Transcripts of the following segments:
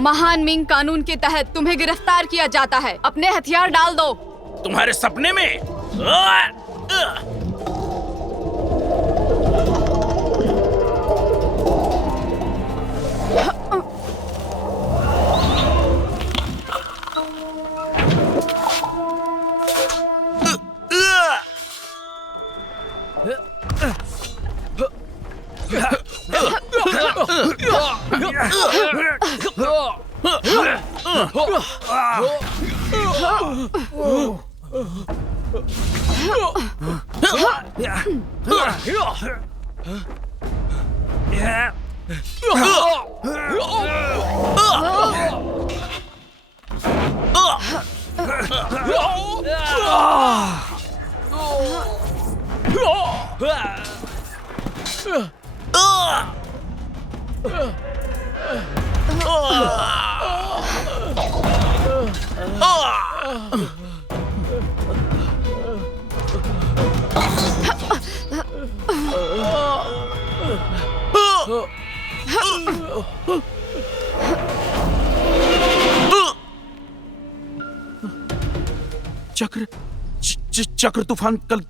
महान मिंग कानून के तहत तुम्हें गिरफ्तार किया जाता है। अपने हथियार डाल दो। तुम्हारे सपने में? चक्र तूफान कल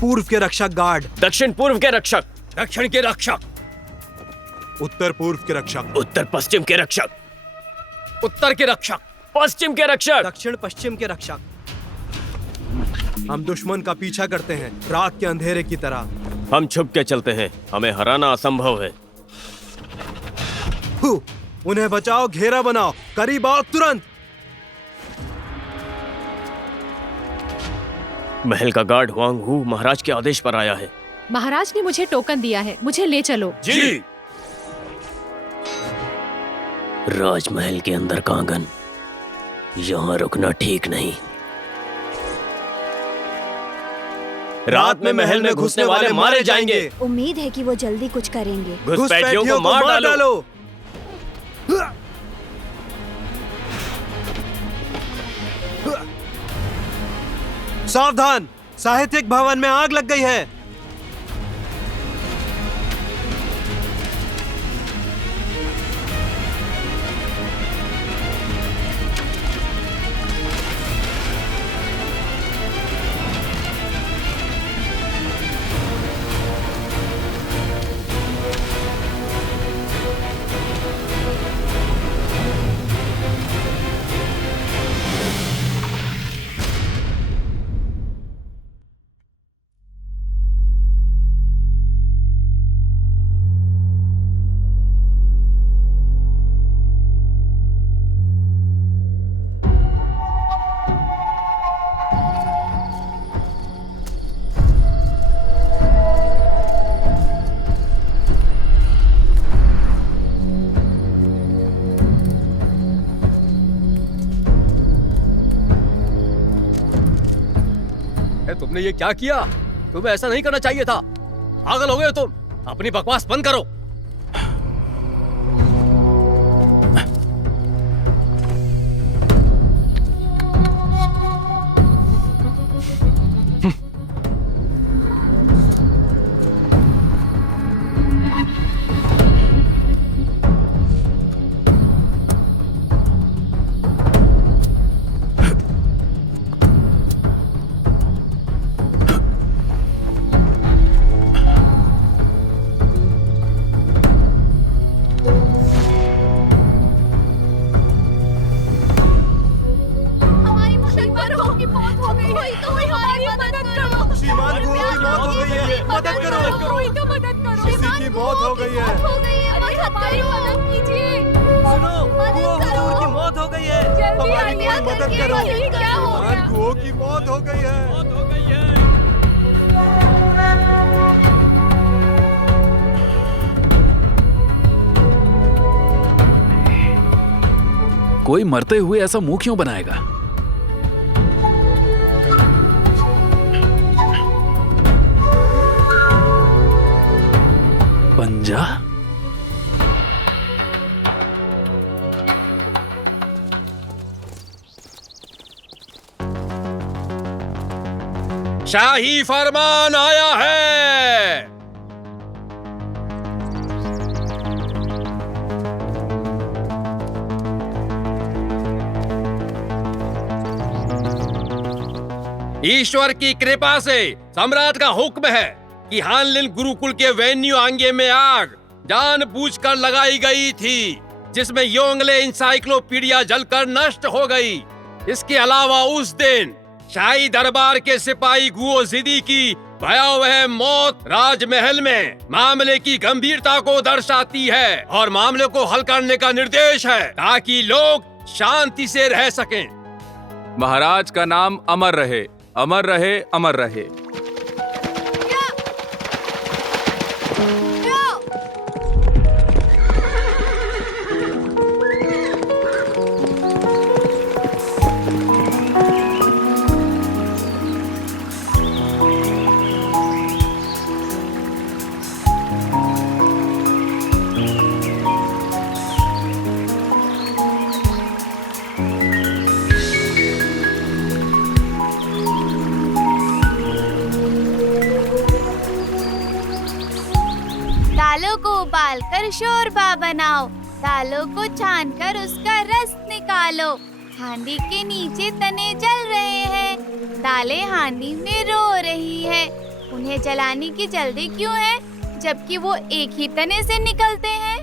पूर्व के रक्षक गार्ड, दक्षिण पूर्व के रक्षक, दक्षिण के रक्षक, उत्तर पूर्व के रक्षक, उत्तर पश्चिम के रक्षक, उत्तर के रक्षक, पश्चिम के रक्षक, दक्षिण पश्चिम के रक्षक। हम दुश्मन का पीछा करते हैं रात के अंधेरे की तरह। हम छुप के चलते हैं, हमें हराना असंभव है। उन्हें बचाओ, घेरा बनाओ, करीब आओ तुरंत। महल का गार्ड हुआंग हू महाराज के आदेश पर आया है। महाराज ने मुझे टोकन दिया है, मुझे ले चलो। जी। राजमहल के अंदर कांगन, यहाँ रुकना ठीक नहीं। रात में महल में घुसने वाले मारे जाएंगे। उम्मीद है कि वो जल्दी कुछ करेंगे। घुसपैठियों को मार डालो। सावधान, साहित्यिक भवन में आग लग गई है। तुमने ये क्या किया? तुम्हें ऐसा नहीं करना चाहिए था। पागल हो गए हो तुम। अपनी बकवास बंद करो। कोई मरते हुए ऐसा मुंह क्यों बनाएगा? पंजा? शाही फरमान आया है। ईश्वर की कृपा से सम्राट का हुक्म है कि हानलिन गुरुकुल के वेन्यू आंगे में आग जानबूझकर लगाई गई थी, जिसमें योंगले इंसाइक्लोपीडिया जलकर नष्ट हो गई। इसके अलावा उस दिन शाही दरबार के सिपाही गुओ जिदी की भयावह मौत राजमहल में मामले की गंभीरता को दर्शाती है और मामले को हल करने का निर्देश है ताकि लोग शांति से रह सकें। महाराज का नाम अमर रहे, अमर रहे, अमर रहे। दालों को उबालकर शोरबा बनाओ, दालों को छानकर उसका रस निकालो। हांडी के नीचे तने जल रहे हैं, दालें हांडी में रो रही है। उन्हें जलाने की जल्दी क्यों है, जबकि वो एक ही तने से निकलते हैं?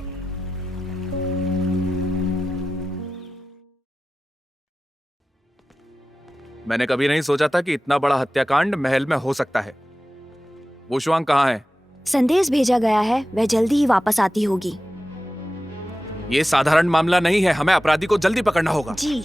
मैंने कभी नहीं सोचा था कि इतना बड़ा हत्याकांड महल में हो सकता है। वो शुआंग कहाँ है? संदेश भेजा गया है, वह जल्दी ही वापस आती होगी। ये साधारण मामला नहीं है, हमें अपराधी को जल्दी पकड़ना होगा। जी।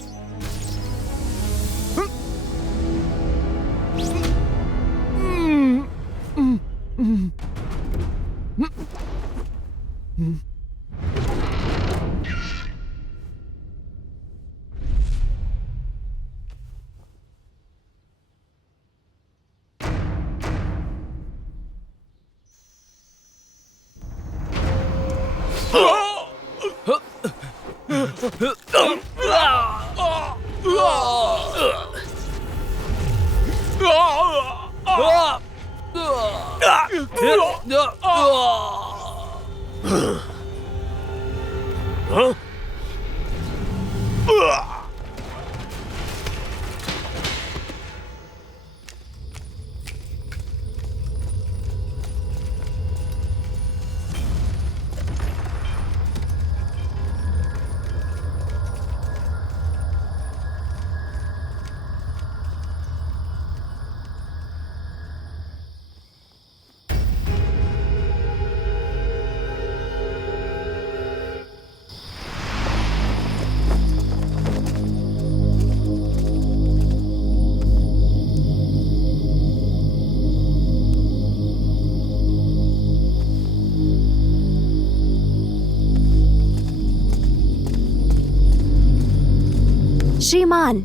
श्रीमान,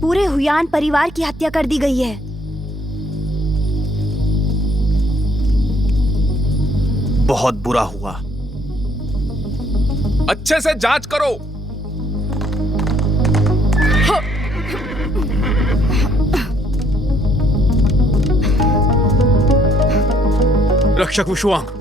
पूरे हुयान परिवार की हत्या कर दी गई है। बहुत बुरा हुआ। अच्छे से जांच करो। रक्षक वुशुआंग,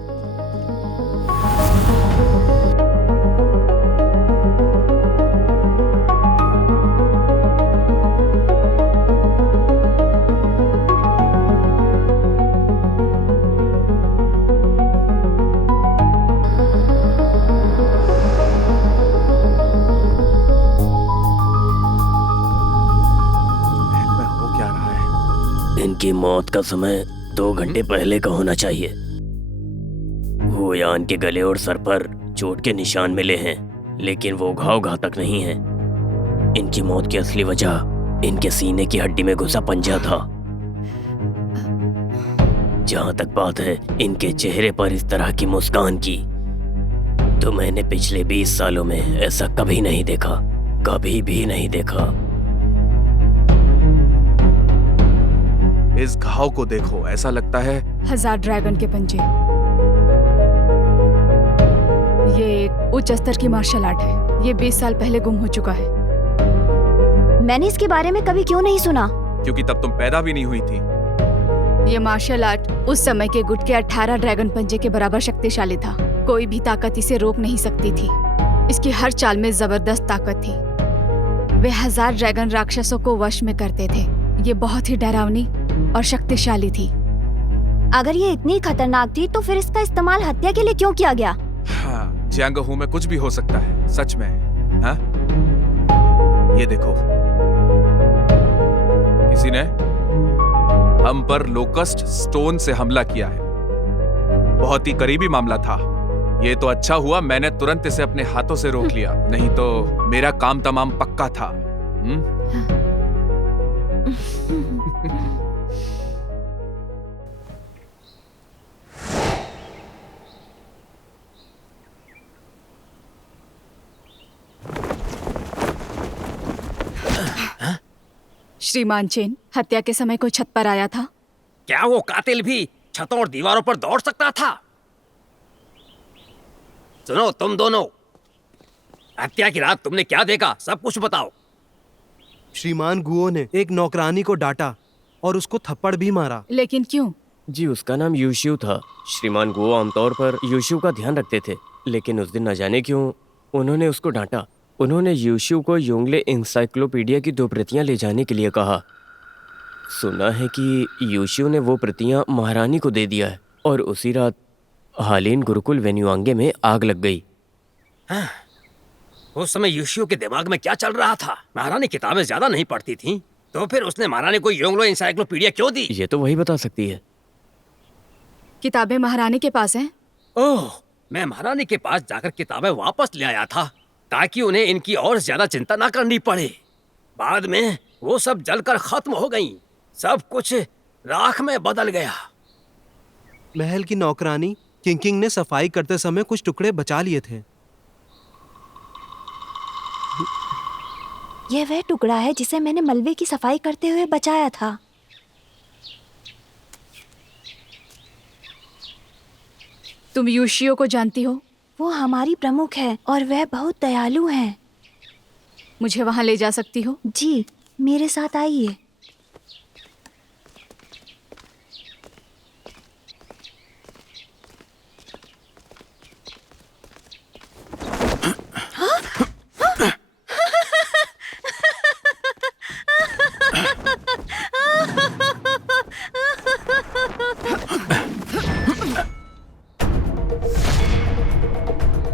इनकी मौत का समय 2 घंटे पहले का होना चाहिए। हुयान के गले और सर पर चोट के निशान मिले हैं, लेकिन वो घाव घातक नहीं है। इनकी मौत की असली वजह इनके सीने की हड्डी में घुसा पंजा था। जहां तक बात है इनके चेहरे पर इस तरह की मुस्कान की, तो मैंने पिछले 20 सालों में ऐसा कभी नहीं देखा, कभी भी नहीं देखा। इस घाव को देखो, ऐसा लगता है 1000 ड्रैगन के पंजे। ये एक उच्च स्तर की मार्शल आर्ट है। ये 20 साल पहले गुम हो चुका है। मैंने इसके बारे में कभी क्यों नहीं सुना? क्योंकि तब तुम पैदा भी नहीं हुई थी। ये मार्शल आर्ट उस समय के गुट के 18 ड्रैगन पंजे के बराबर शक्तिशाली था। कोई भी ताकत इसे रोक नहीं सकती थी। इसकी हर चाल में जबरदस्त ताकत थी। वे 1000 ड्रैगन राक्षसों को वश में करते थे। ये बहुत ही डरावनी और शक्तिशाली थी। अगर ये इतनी खतरनाक थी तो फिर इसका इस्तेमाल हत्या के लिए क्यों किया गया? हाँ, जियांगहू में कुछ भी हो सकता है, सच में। हाँ? ये देखो, किसी ने हम पर लोकस्ट स्टोन से हमला किया है। बहुत ही करीबी मामला था। ये तो अच्छा हुआ मैंने तुरंत इसे अपने हाथों से रोक लिया, नहीं तो मेरा काम तमाम पक्का था। श्रीमान चेन हत्या के समय कोई छत पर आया था? क्या वो कातिल भी छतों और दीवारों पर दौड़ सकता था? सुनो तुम दोनों, हत्या की रात तुमने क्या देखा, सब कुछ बताओ। श्रीमान गुओ ने एक नौकरानी को डांटा और उसको थप्पड़ भी मारा। लेकिन क्यों? जी, उसका नाम यूशिउ था। श्रीमान गुओ आमतौर पर यूशिउ का ध्यान रखते थे, लेकिन उस दिन न जाने क्यों उन्होंने उसको डांटा। उन्होंने यूशिउ को योंगले इंसाइक्लोपीडिया की 2 प्रतियां ले जाने के लिए कहा। सुना है कि यूशिउ ने वो प्रतियां महारानी को दे दिया है और उसी रात हालिन गुरुकुल वेन्युआंगे में आग लग गई। हाँ, उस समय यूशिउ के दिमाग में क्या चल रहा था? महारानी किताबें ज्यादा नहीं पढ़ती थी, तो फिर उसने महारानी को योंगलो इंसाइक्लोपीडिया क्यों दी? ये तो वही बता सकती है। किताबें महारानी के पास हैं? ओह, मैं महारानी के पास जाकर किताबें वापस ले आया था ताकि उन्हें इनकी और ज्यादा चिंता ना करनी पड़े। बाद में वो सब जलकर खत्म हो गईं। सब कुछ राख में बदल गया। महल की नौकरानी किंकिंग ने सफाई करते समय कुछ टुकड़े बचा लिए थे। यह वह टुकड़ा है जिसे मैंने मलबे की सफाई करते हुए बचाया था। तुम यूशियो को जानती हो? वो हमारी प्रमुख है और वह बहुत दयालु हैं। मुझे वहाँ ले जा सकती हो? जी, मेरे साथ आइए।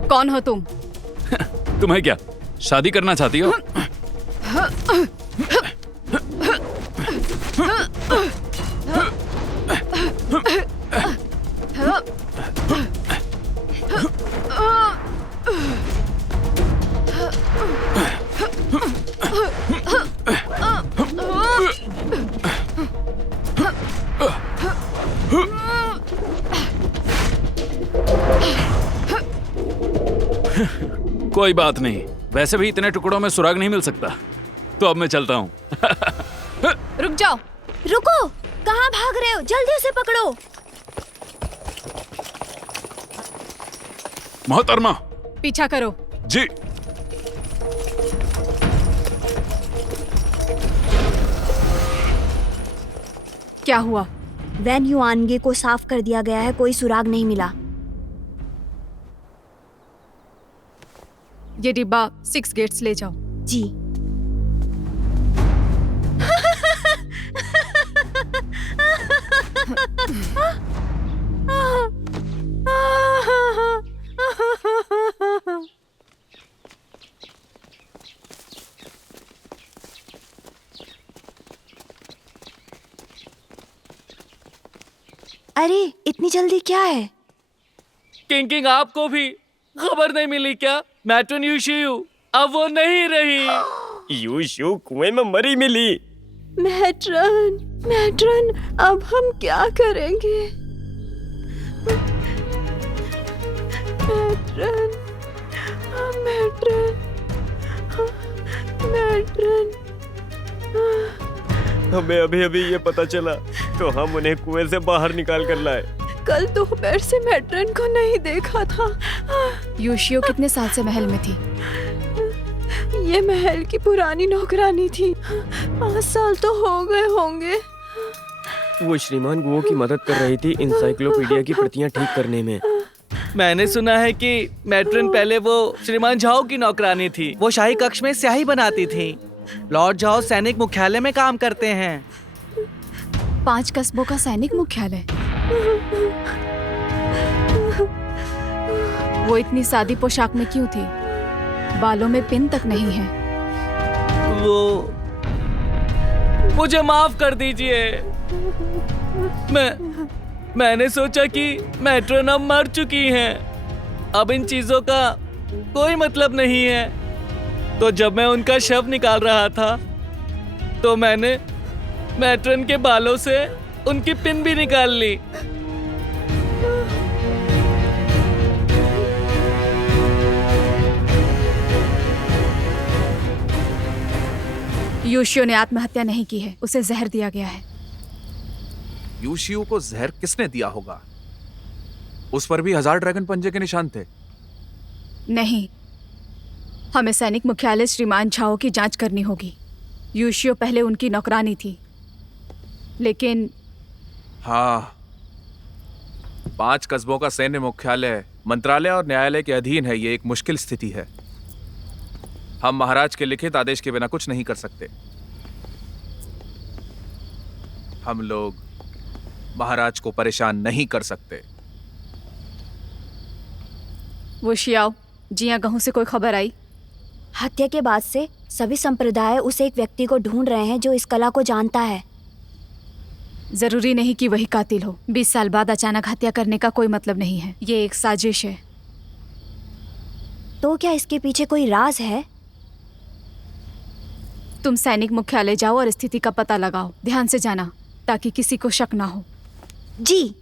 कौन हो तुम? तुम्हें क्या शादी करना चाहती हो? कोई बात नहीं, वैसे भी इतने टुकड़ों में सुराग नहीं मिल सकता, तो अब मैं चलता हूँ। रुक जाओ। रुको, कहाँ भाग रहे हो? जल्दी उसे पकड़ो। मोहतरमा। पीछा करो। जी। क्या हुआ? वैन युआनगे को साफ कर दिया गया है, कोई सुराग नहीं मिला। ये डिब्बा 6 गेट्स ले जाओ। जी। अरे इतनी जल्दी क्या है? किंग आपको भी खबर नहीं मिली क्या? मैट्रन यूशियू अब वो नहीं रही। यूशियू कुएं में मरी मिली। मैट्रन, अब हम क्या करेंगे? मैट्रन। हमें अभी अभी ये पता चला तो हम उन्हें कुएं से बाहर निकाल कर लाए। कल दोपहर से मैट्रन को नहीं देखा था। यूशियो कितने साल से महल में थी? ये महल की पुरानी नौकरानी थी। 5 साल तो हो गए होंगे। वो श्रीमान गुओ की मदद कर रही थी इंसाइक्लोपीडिया की प्रतियां ठीक करने में। मैंने सुना है कि मैट्रन पहले वो श्रीमान झाओ की नौकरानी थी। वो शाही कक्ष में स्याही बनाती थी। लॉर्ड झाओ सैनिक मुख्यालय में काम करते हैं। 5 कस्बों का सैनिक मुख्यालय। वो इतनी सादी पोशाक में क्यों थी? बालों में पिन तक नहीं है। वो मुझे माफ कर दीजिए। मैंने सोचा कि मैट्रन अब मर चुकी हैं। अब इन चीजों का कोई मतलब नहीं है। तो जब मैं उनका शव निकाल रहा था तो मैंने मैट्रन के बालों से उनकी पिन भी निकाल ली। यूशियो ने आत्महत्या नहीं की है, उसे जहर दिया गया है। यूशियो को जहर किसने दिया होगा? उस पर भी 1000 ड्रैगन पंजे के निशान थे। नहीं, हमें सैनिक मुख्यालय श्रीमान झाओ की जांच करनी होगी। यूशियो पहले उनकी नौकरानी थी, लेकिन हाँ, 5 कस्बों का सैन्य मुख्यालय मंत्रालय और न्यायालय के अधीन है। ये एक मुश्किल स्थिति है। हम महाराज के लिखित आदेश के बिना कुछ नहीं कर सकते। हम लोग महाराज को परेशान नहीं कर सकते। वो शियाओ, जिया गहूं से कोई खबर आई? हत्या के बाद से सभी संप्रदाय उस एक व्यक्ति को ढूंढ रहे हैं जो इस कला को जानता है। जरूरी नहीं कि वही कातिल हो। 20 साल बाद अचानक हत्या करने का कोई मतलब नहीं है। ये एक साजिश है। तो क्या इसके पीछे कोई राज है? तुम सैनिक मुख्यालय जाओ और स्थिति का पता लगाओ। ध्यान से जाना ताकि किसी को शक ना हो। जी।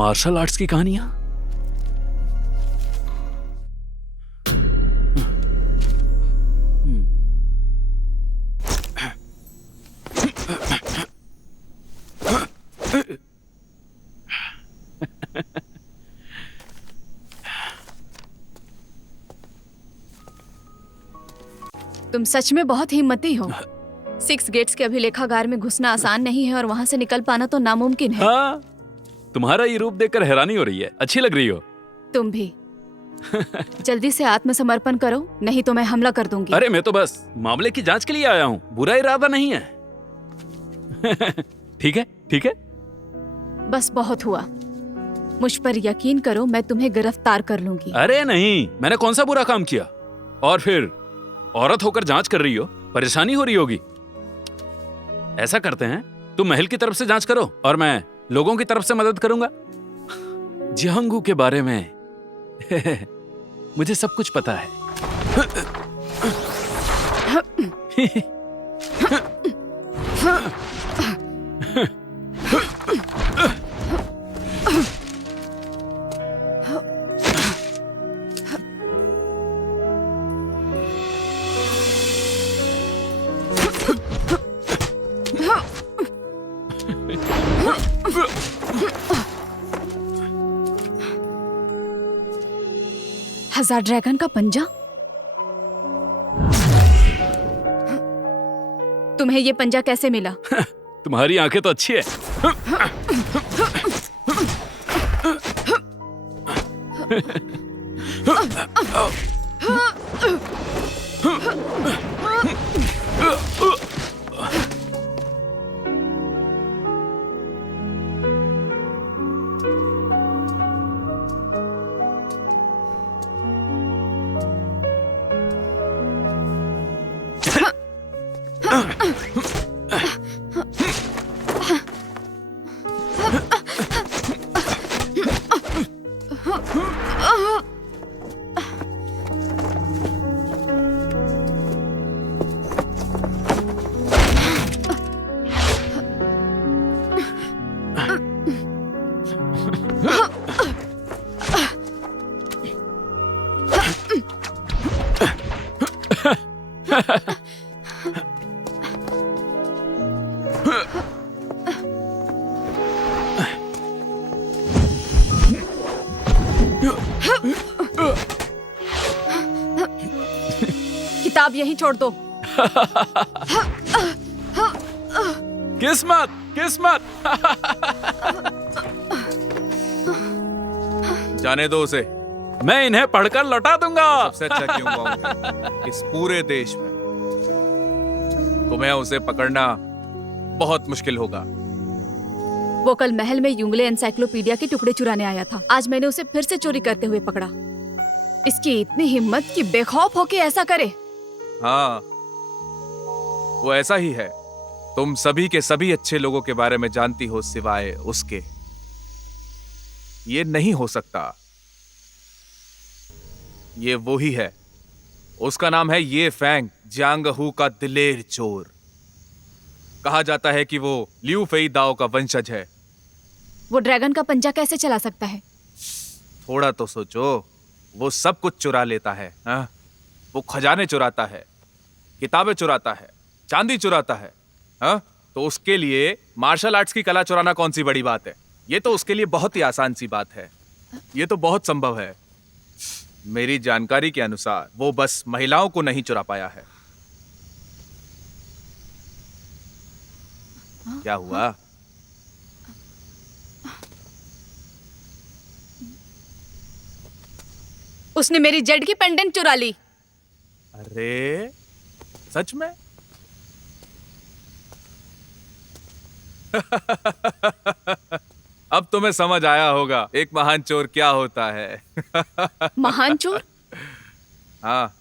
मार्शल आर्ट्स की कहानियां? तुम सच में बहुत हिम्मती हो। 6 गेट्स के अभिलेखागार में घुसना आसान नहीं है और वहां से निकल पाना तो नामुमकिन है। हाँ, तुम्हारा ये रूप देखकर हैरानी हो रही है। अच्छी लग रही हो। तुम भी। जल्दी से आत्मसमर्पण करो, नहीं तो मैं हमला कर दूंगी। अरे मैं तो बस मामले की जांच के लिए आया हूँ, बुरा इरादा नहीं है। ठीक है, ठीक है। बस बहुत हुआ। मुझ पर यकीन करो, मैं तुम्हें गिरफ्तार कर लूंगी। अरे नहीं, मैंने कौन सा बुरा काम किया? और फिर औरत होकर जांच कर रही हो, परेशानी हो रही होगी। ऐसा करते हैं, तुम महल की तरफ से जांच करो और मैं लोगों की तरफ से मदद करूंगा। जियांगू के बारे में मुझे सब कुछ पता है। हजार ड्रैगन का पंजा? तुम्हें ये पंजा कैसे मिला? तुम्हारी आंखें तो अच्छी है। किताब यहीं छोड़ दो। किस्मत, किस्मत। जाने दो उसे। मैं इन्हें पढ़कर लौटा दूंगा। सबसे अच्छा क्यों पाऊंगा इस पूरे देश में। तुम्हें उसे पकड़ना बहुत मुश्किल होगा। वो कल महल में यूंगले एनसाइक्लोपीडिया के टुकड़े चुराने आया था। आज मैंने उसे फिर से चोरी करते हुए पकड़ा। इसकी इतनी हिम्मत कि बेखौफ होके ऐसा करे। हाँ, वो ऐसा ही है। तुम सभी के सभी अच्छे लोगों के बारे में जानती हो सिवाय उसके। ये नहीं हो सकता। ये वो ही है। उसका नाम है ये फैंग, जियांगहू का दिलेर चोर। कहा जाता है कि वो लियू फेई दाओ का वंशज है। वो ड्रैगन का पंजा कैसे चला सकता है? थोड़ा तो सोचो। वो सब कुछ चुरा लेता है। हाँ? वो खजाने चुराता है, किताबें चुराता है, चांदी चुराता है। हाँ? तो उसके लिए मार्शल आर्ट्स की कला चुराना कौन सी बड़ी बात है? ये तो उसके लिए बहुत ही आसान सी बात है। ये तो बहुत संभव है। मेरी जानकारी के अनुसार वो बस महिलाओं को नहीं चुरा पाया है। क्या हुआ? उसने मेरी जेड की पेंडेंट चुरा ली। अरे सच में? अब तुम्हें समझ आया होगा एक महान चोर क्या होता है। महान चोर? हाँ।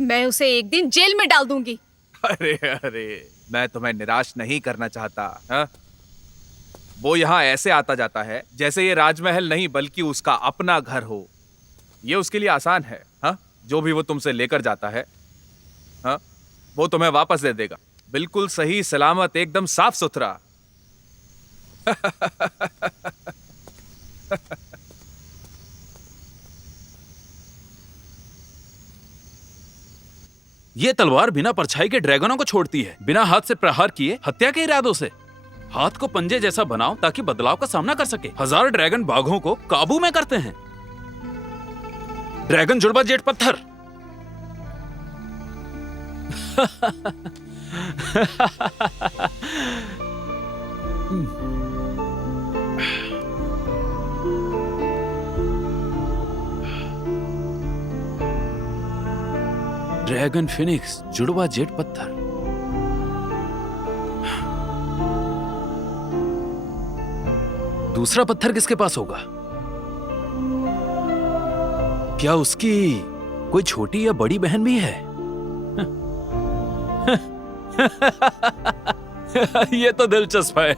मैं उसे एक दिन जेल में डाल दूंगी। अरे अरे, मैं तुम्हें निराश नहीं करना चाहता। हा? वो यहाँ ऐसे आता जाता है जैसे ये राजमहल नहीं बल्कि उसका अपना घर हो। ये उसके लिए आसान है। हा? जो भी वो तुमसे लेकर जाता है, हा? वो तुम्हें वापस दे देगा, बिल्कुल सही सलामत, एकदम साफ सुथरा। ये तलवार बिना परछाई के ड्रैगनों को छोड़ती है, बिना हाथ से प्रहार किए हत्या के इरादों से। हाथ को पंजे जैसा बनाओ ताकि बदलाव का सामना कर सके। 1000 ड्रैगन बाघों को काबू में करते हैं। ड्रैगन जुड़वा जेट पत्थर। ड्रैगन फिनिक्स जुड़वा जेट पत्थर। दूसरा पत्थर किसके पास होगा? क्या उसकी कोई छोटी या बड़ी बहन भी है? ये तो दिलचस्प है।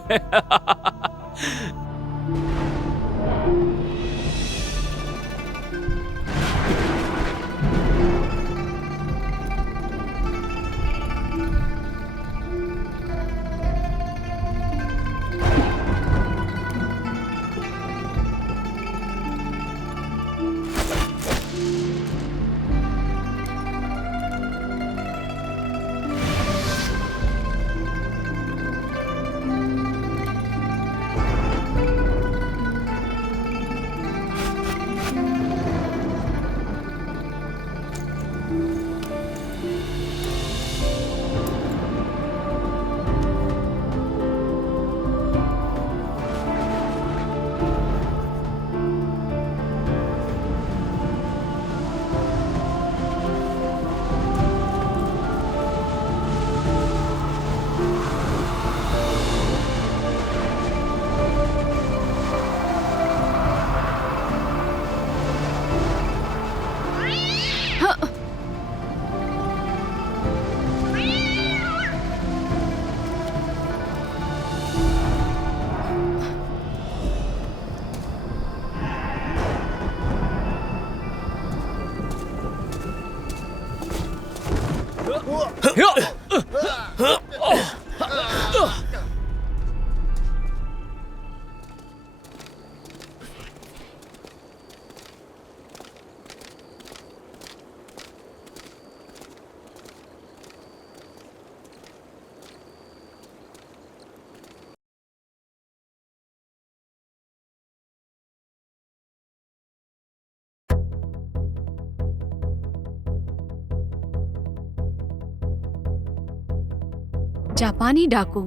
जापानी डाकू,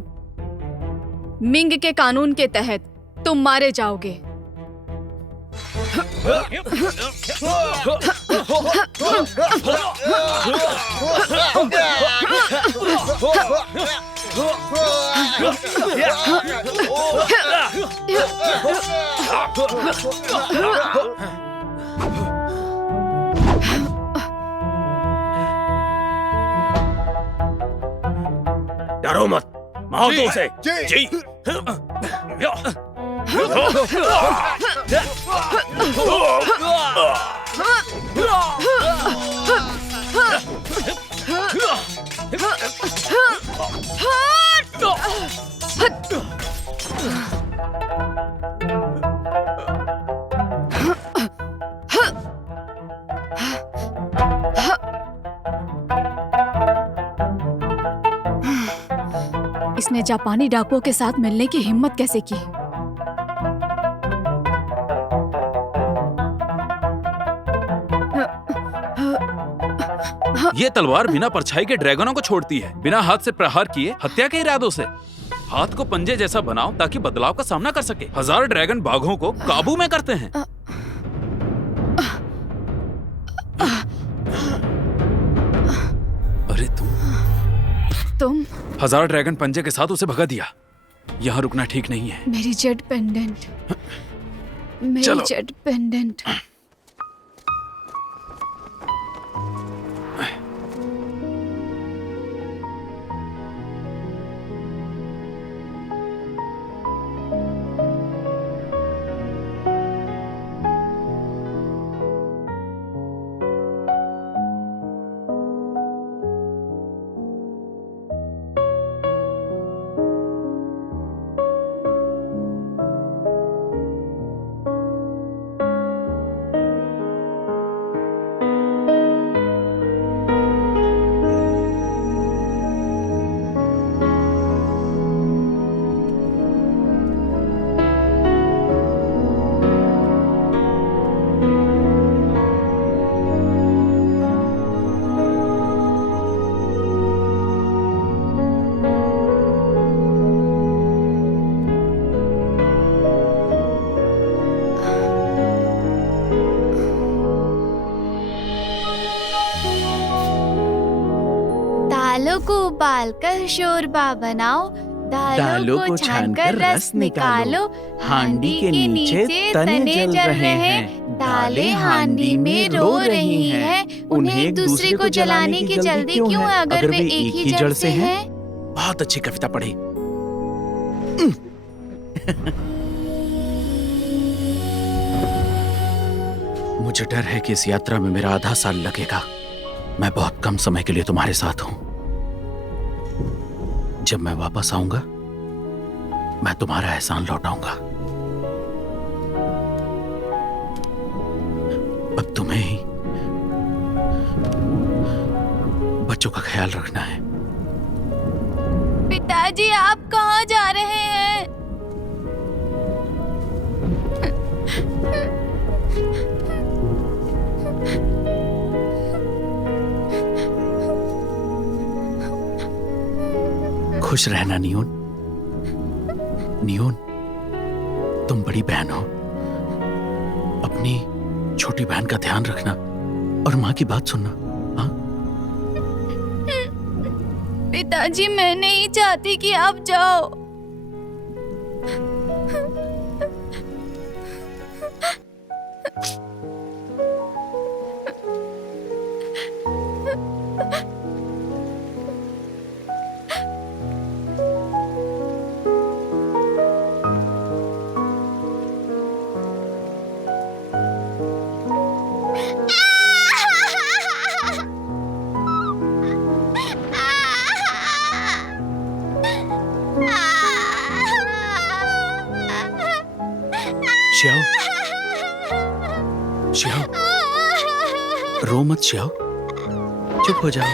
मिंग के कानून के तहत तुम मारे जाओगे। डरो मत, मार दो उसे। जी। इसने जापानी डाकुओं के साथ मिलने की हिम्मत कैसे की? ये तलवार बिना परछाई के ड्रैगनों को छोड़ती है, बिना हाथ से प्रहार किए हत्या के इरादों से। हाथ को पंजे जैसा बनाओ ताकि बदलाव का सामना कर सके। 1000 ड्रैगन बाघों को काबू में करते हैं। अरे तुम 1000 ड्रैगन पंजे के साथ उसे भगा दिया। यहाँ रुकना ठीक नहीं है। मेरी जेड पेंडेंट, मेरी जेड पेंडेंट। को उबाल कर शोरबा बनाओ, दालों को छानकर रस निकालो, हांडी के नीचे तने जल रहे हैं, दालें हांडी में रो रही हैं, उन्हें एक दूसरे को जलाने की जल्दी क्यों है अगर वे एक ही जड़ से हैं? बहुत अच्छी कविता पढ़ी। मुझे डर है कि इस यात्रा में मेरा आधा साल लगेगा। मैं बहुत कम समय के लिए तुम्हारे साथ हूं। जब मैं वापस आऊंगा मैं तुम्हारा एहसान लौटाऊंगा। अब तुम्हें ही बच्चों का ख्याल रखना है। पिताजी आप कहाँ जा रहे हैं? खुश रहना नियोन। नियोन, तुम बड़ी बहन हो, अपनी छोटी बहन का ध्यान रखना और माँ की बात सुनना। हाँ? पिताजी मैं नहीं चाहती कि आप जाओ। श्याओ, श्याओ, रो मत श्याओ, चुप हो जाओ।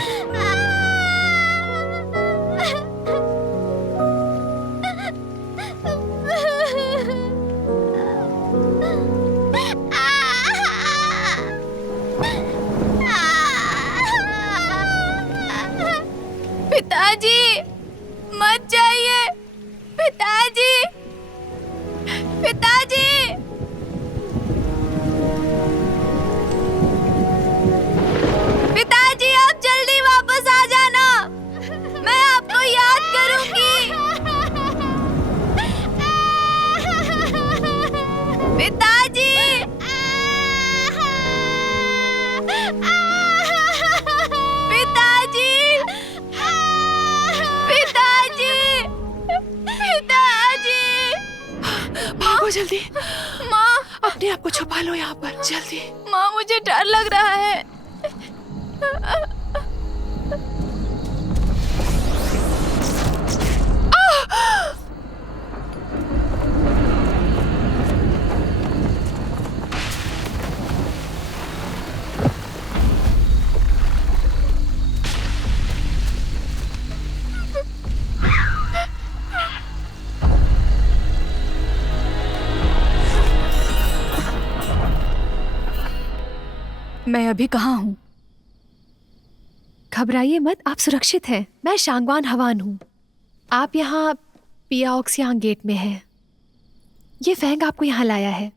पिताजी मत जाइए। पिताजी, पिताजी, पिताजी आप जल्दी वापस आ जाना, मैं आपको याद करूंगी। पिताजी, पिताजी, पिताजी, पिताजी। भागो जल्दी। माँ, अपने आप को छुपा लो यहाँ पर जल्दी। माँ मुझे डर लग रहा है। मैं अभी कहाँ हूँ? घबराइए मत, आप सुरक्षित हैं। मैं शांगवान हवान हूँ। आप यहाँ पियाओक्सियांग गेट में हैं। ये फैंग आपको यहाँ लाया है।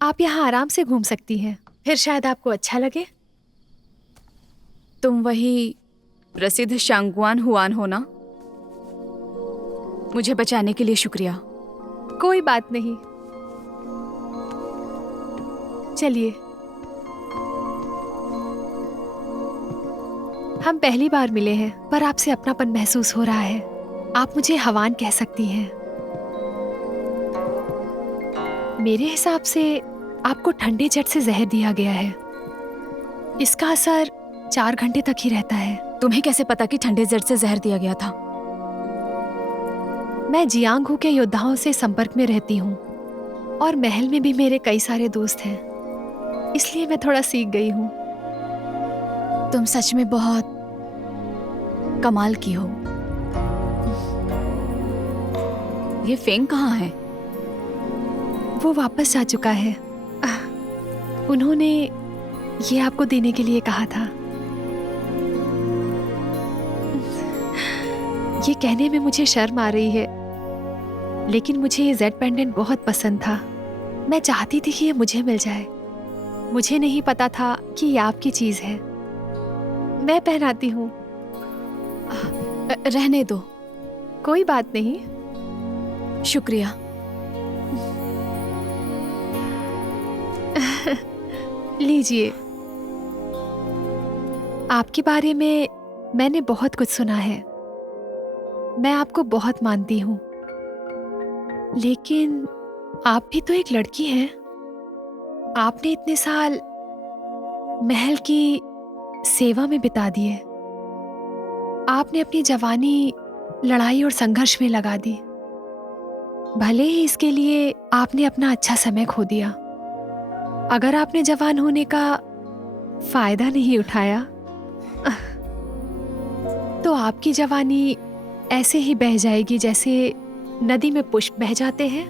आप यहाँ आराम से घूम सकती हैं, फिर शायद आपको अच्छा लगे। तुम वही प्रसिद्ध शांगवान हुआन हो ना? मुझे बचाने के लिए शुक्रिया। कोई बात नहीं, चलिए। हम पहली बार मिले हैं, पर आपसे अपनापन महसूस हो रहा है। आप मुझे हवान कह सकती हैं। मेरे हिसाब से आपको ठंडे जट से जहर दिया गया है। इसका असर 4 घंटे तक ही रहता है। तुम्हें कैसे पता कि ठंडे जट से जहर दिया गया था? मैं जियांगहू के योद्धाओं से संपर्क में रहती हूँ और महल में भी मेरे कई सारे दोस्त हैं, इसलिए मैं थोड़ा सीख गई हूँ। तुम सच में बहुत कमाल की हो। ये फेंग कहाँ है? वो वापस जा चुका है। उन्होंने ये आपको देने के लिए कहा था। ये कहने में मुझे शर्म आ रही है, लेकिन मुझे ये जेड पेंडेंट बहुत पसंद था। मैं चाहती थी कि ये मुझे मिल जाए। मुझे नहीं पता था कि ये आपकी चीज है। मैं पहनाती हूँ। रहने दो। कोई बात नहीं। शुक्रिया। लीजिए। आपके बारे में मैंने बहुत कुछ सुना है। मैं आपको बहुत मानती हूँ, लेकिन आप भी तो एक लड़की हैं। आपने इतने साल महल की सेवा में बिता दिए। आपने अपनी जवानी लड़ाई और संघर्ष में लगा दी। भले ही इसके लिए आपने अपना अच्छा समय खो दिया। अगर आपने जवान होने का फायदा नहीं उठाया तो आपकी जवानी ऐसे ही बह जाएगी जैसे नदी में पुष्प बह जाते हैं।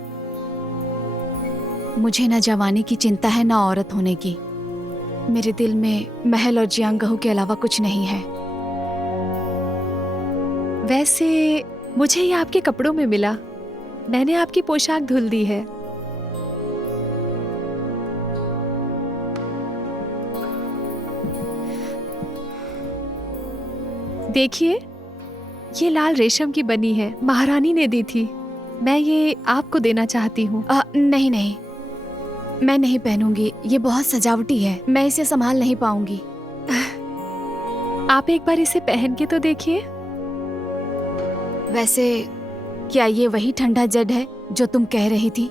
मुझे न जवानी की चिंता है न औरत होने की। मेरे दिल में महल और जियांगहू के अलावा कुछ नहीं है। वैसे मुझे ये आपके कपड़ों में मिला। मैंने आपकी पोशाक धुल दी है। देखिए, ये लाल रेशम की बनी है। महारानी ने दी थी। मैं ये आपको देना चाहती हूँ। नहीं नहीं, मैं नहीं पहनूंगी। ये बहुत सजावटी है, मैं इसे संभाल नहीं पाऊंगी। आप एक बार इसे पहन के तो देखिए। वैसे क्या ये वही ठंडा जड है जो तुम कह रही थी?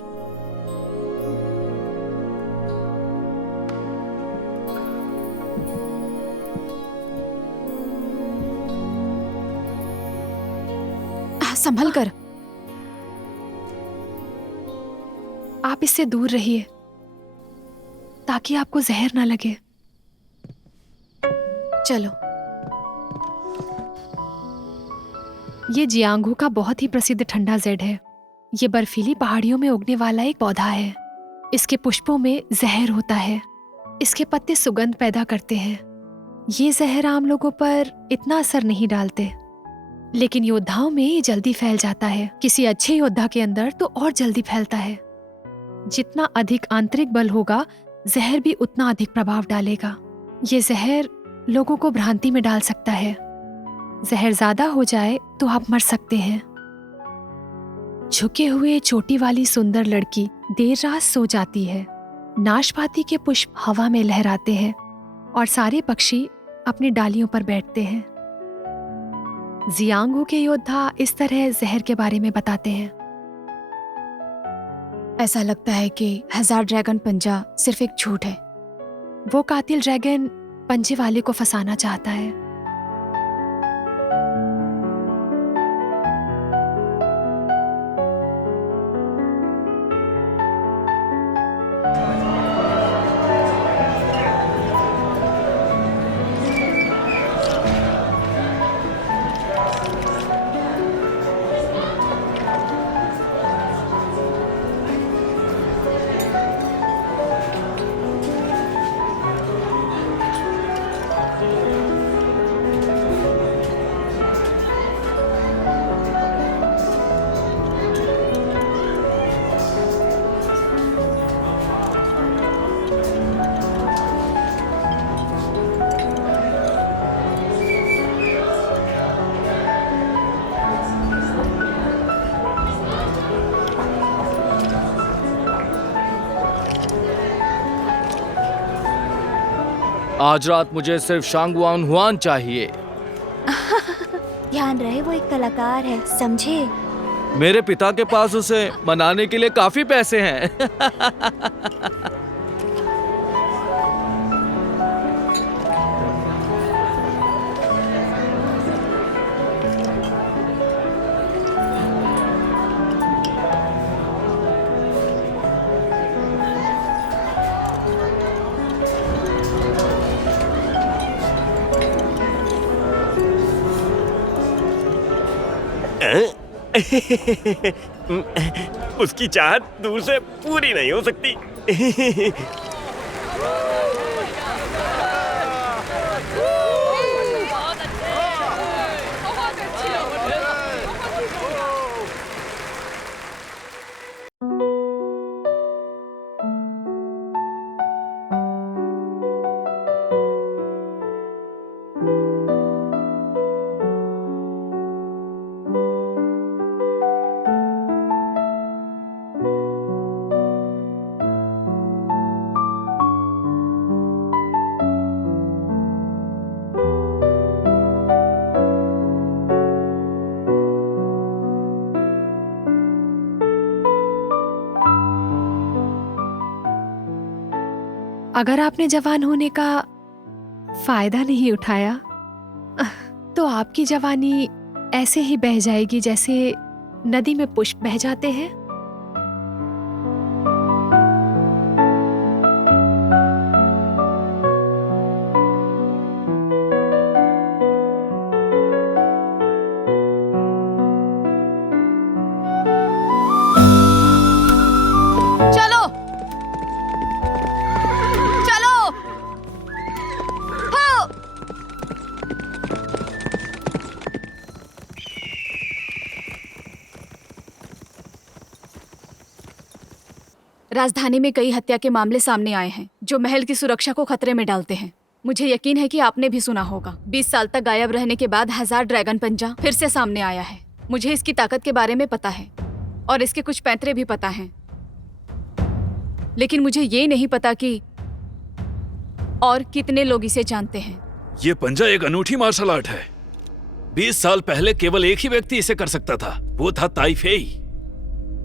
संभल कर। आप इससे दूर रहिए ताकि आपको जहर ना लगे। चलो। ये जियांगहू का बहुत ही प्रसिद्ध ठंडा जेड है। ये बर्फीली पहाड़ियों में उगने वाला एक पौधा है। इसके पुष्पों में जहर होता है। इसके पत्ते सुगंध पैदा करते हैं। ये जहर आम लोगों पर इतना असर नहीं डालते, लेकिन योद्धाओं में ये जल्दी फैल जाता है। किसी अच्छे योद्धा के अंदर तो और जल्दी फैलता है। जितना अधिक आंतरिक बल होगा, जहर भी उतना अधिक प्रभाव डालेगा। ये जहर लोगों को भ्रांति में डाल सकता है। जहर ज्यादा हो जाए तो आप मर सकते हैं। झुके हुए चोटी वाली सुंदर लड़की देर रात सो जाती है। नाशपाती के पुष्प हवा में लहराते हैं और सारे पक्षी अपनी डालियों पर बैठते हैं। जियांगहू के योद्धा इस तरह जहर के बारे में बताते हैं। ऐसा लगता है कि 1000 ड्रैगन पंजा सिर्फ एक झूठ है। वो कातिल ड्रैगन पंजे वाले को फंसाना चाहता है। आज रात मुझे सिर्फ शांगवान हुआन चाहिए। ध्यान रहे, वो एक कलाकार है, समझे? मेरे पिता के पास उसे मनाने के लिए काफी पैसे हैं। उसकी चाहत दूर से पूरी नहीं हो सकती। अगर आपने जवान होने का फायदा नहीं उठाया तो आपकी जवानी ऐसे ही बह जाएगी जैसे नदी में पुष्प बह जाते हैं। चलो चलो हो। राजधानी में कई हत्या के मामले सामने आए हैं जो महल की सुरक्षा को खतरे में डालते हैं। मुझे यकीन है कि आपने भी सुना होगा। 20 साल तक गायब रहने के बाद 1000 ड्रैगन पंजा फिर से सामने आया है। मुझे इसकी ताकत के बारे में पता है और इसके कुछ पैंतरे भी पता हैं, लेकिन मुझे ये नहीं पता कि और कितने लोग इसे जानते हैं। ये पंजा एक अनूठी मार्शल आर्ट है। 20 साल पहले केवल एक ही व्यक्ति इसे कर सकता था, वो था ताइफेई।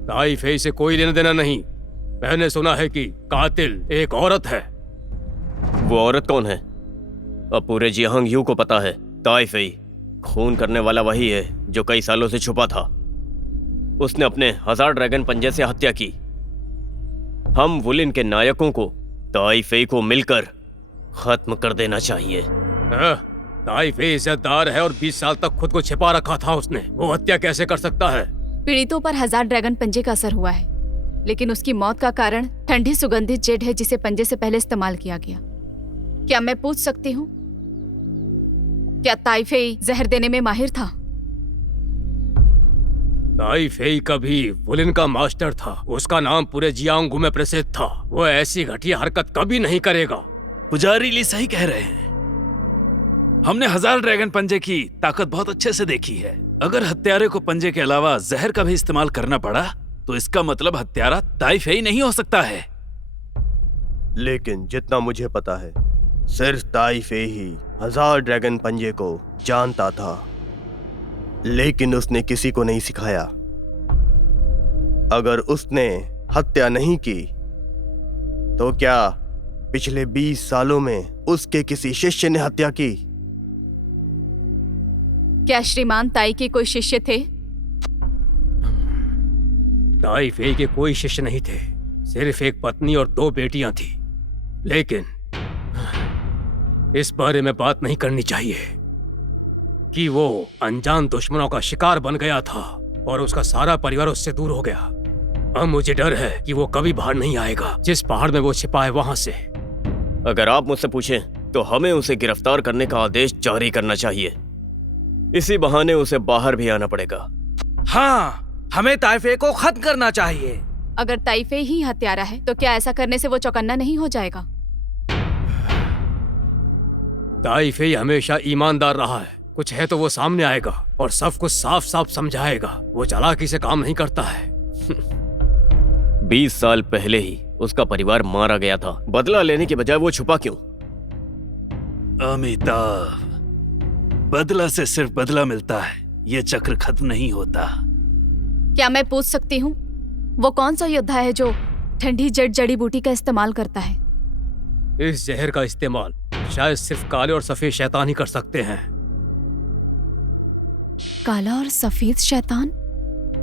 ताइफेई से कोई लेना देना नहीं। मैंने सुना है कि कातिल एक औरत है। वो औरत कौन है? अब पूरे जियांग यू को पता है। ताइफेई खून करने वाला वही है जो कई सालों से छुपा था। उसने अपने 1000 ड्रैगन पंजे से हत्या की। हम वुलिन के नायकों को ताइफेई को मिलकर खत्म कर देना चाहिए। ताइफेई इज्जतदार है और 20 साल तक खुद को छिपा रखा था उसने। वो हत्या कैसे कर सकता है? पीड़ितों पर 1000 ड्रैगन पंजे का असर हुआ है, लेकिन उसकी मौत का कारण ठंडी सुगंधित जेड है जिसे पंजे से पहले इस्तेमाल किया गया। क्या मैं पूछ सकती हूँ, क्या ताइफेई जहर देने में माहिर था? ताइफेई कभी वुलिन का मास्टर था। उसका नाम पूरे जियांगू में प्रसिद्ध था। वो ऐसी घटिया हरकत कभी नहीं करेगा। पुजारी ली सही कह रहे हैं। हमने 1000 ड्रैगन पंजे की ताकत बहुत अच्छे से देखी है। अगर हत्यारे को पंजे के अलावा जहर का भी इस्तेमाल करना पड़ा तो इसका मतलब हत्यारा ताइफेई नहीं हो सकता है। लेकिन जितना मुझे पता है सिर्फ ताइफेई ही 1000 ड्रैगन पंजे को जानता था, लेकिन उसने किसी को नहीं सिखाया। अगर उसने हत्या नहीं की तो क्या पिछले 20 सालों में उसके किसी शिष्य ने हत्या की? क्या श्रीमान ताई के कोई शिष्य थे? ताइफेई के कोई शिष्य नहीं थे, सिर्फ एक पत्नी और 2 बेटियां थी। लेकिन इस बारे में बात नहीं करनी चाहिए कि वो अनजान दुश्मनों का शिकार बन गया था और उसका सारा परिवार उससे दूर हो गया। अब मुझे डर है कि वो कभी बाहर नहीं आएगा। जिस पहाड़ में वो छिपा है वहां से। अगर आप मुझसे पूछें तो हमें उसे गिरफ्तार करने का आदेश जारी करना चाहिए। इसी बहाने उसे बाहर भी आना पड़ेगा। हाँ, हमें ताइफे को खत्म करना चाहिए। अगर ताइफे ही हत्यारा है तो क्या ऐसा करने से वो चौकन्ना नहीं हो जाएगा? ताइफेई हमेशा ईमानदार रहा है। कुछ है तो वो सामने आएगा और सब कुछ साफ साफ समझाएगा। वो चालाकी से काम नहीं करता है। 20 साल पहले ही उसका परिवार मारा गया था। बदला लेने के बजाय वो छुपा क्यों? अमिताभ, बदला से सिर्फ बदला मिलता है, ये चक्र खत्म नहीं होता। क्या मैं पूछ सकती हूँ वो कौन सा योद्धा है जो ठंडी जड़ी बूटी का इस्तेमाल करता है? इस जहर का इस्तेमाल शायद सिर्फ काले और सफेद शैतान ही कर सकते हैं। काला और सफेद शैतान?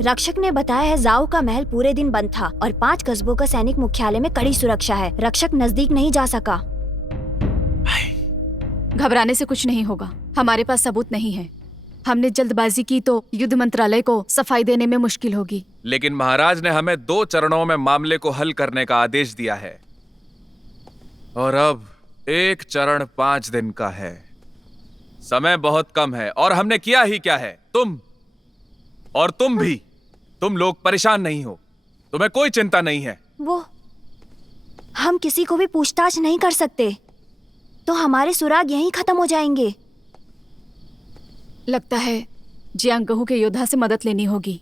रक्षक ने बताया है जाओ का महल पूरे दिन बंद था और 5 कस्बों का सैनिक मुख्यालय में कड़ी सुरक्षा है। रक्षक नजदीक नहीं जा सका। घबराने से कुछ नहीं होगा। हमारे पास सबूत नहीं है। हमने जल्दबाजी की तो युद्ध मंत्रालय को सफाई देने में मुश्किल होगी। लेकिन महाराज ने हमें 2 चरणों में मामले को हल करने का आदेश दिया है और अब एक चरण 5 दिन का है। समय बहुत कम है और हमने किया ही क्या है। तुम भी, तुम लोग परेशान नहीं हो। तुम्हें कोई चिंता नहीं है। वो हम किसी को भी पूछताछ नहीं कर सकते तो हमारे सुराग यहीं खत्म हो जाएंगे। लगता है जियांगहू के योद्धा से मदद लेनी होगी।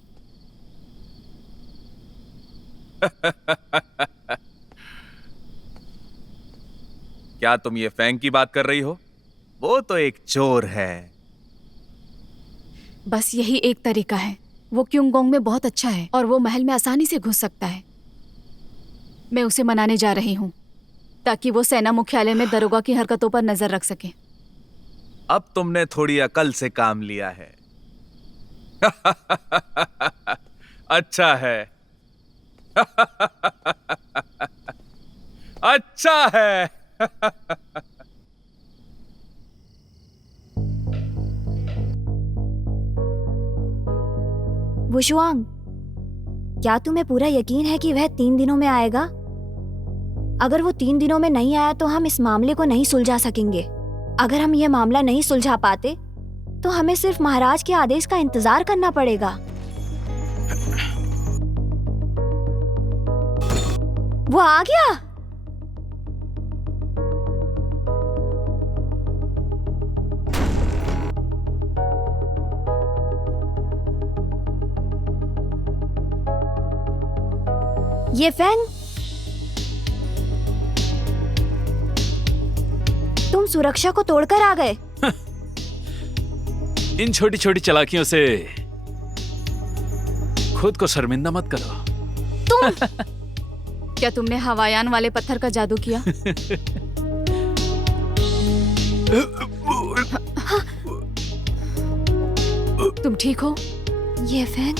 क्या तुम ये फैंग की बात कर रही हो? वो तो एक चोर है। बस यही एक तरीका है। वो क्युंगोंग में बहुत अच्छा है और वो महल में आसानी से घुस सकता है। मैं उसे मनाने जा रही हूँ। ताकि वो सेना मुख्यालय में दरोगा की हरकतों पर नजर रख सके। अब तुमने थोड़ी अकल से काम लिया है। अच्छा है। अच्छा है। वुशुआंग, क्या तुम्हें पूरा यकीन है कि वह 3 दिनों में आएगा? अगर वो 3 दिनों में नहीं आया तो हम इस मामले को नहीं सुलझा सकेंगे। अगर हम ये मामला नहीं सुलझा पाते तो हमें सिर्फ महाराज के आदेश का इंतजार करना पड़ेगा। वो आ गया। ये फैन, तुम सुरक्षा को तोड़कर आ गए। इन छोटी छोटी चालाकियों से खुद को शर्मिंदा मत करो। तुम क्या तुमने हवायान वाले पत्थर का जादू किया? तुम ठीक हो? ये फैन,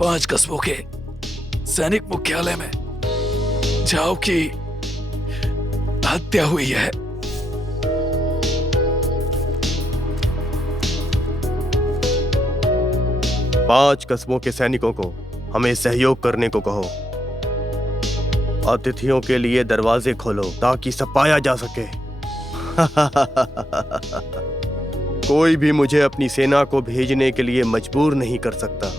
5 कस्बों के सैनिक मुख्यालय में जाओ की हत्या हुई है। पांच कस्बों के सैनिकों को हमें सहयोग करने को कहो। अतिथियों के लिए दरवाजे खोलो ताकि सपाया जा सके। कोई भी मुझे अपनी सेना को भेजने के लिए मजबूर नहीं कर सकता।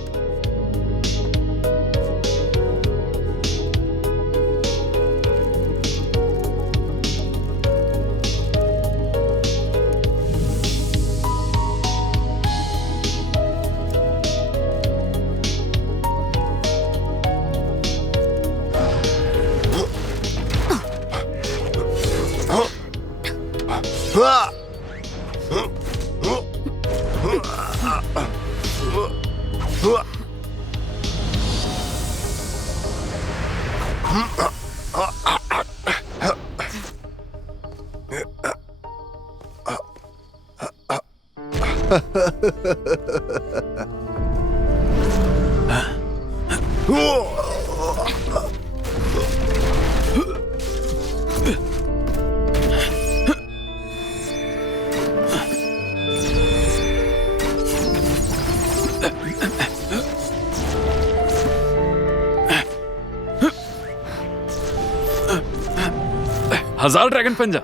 हजार ड्रैगन पंजा।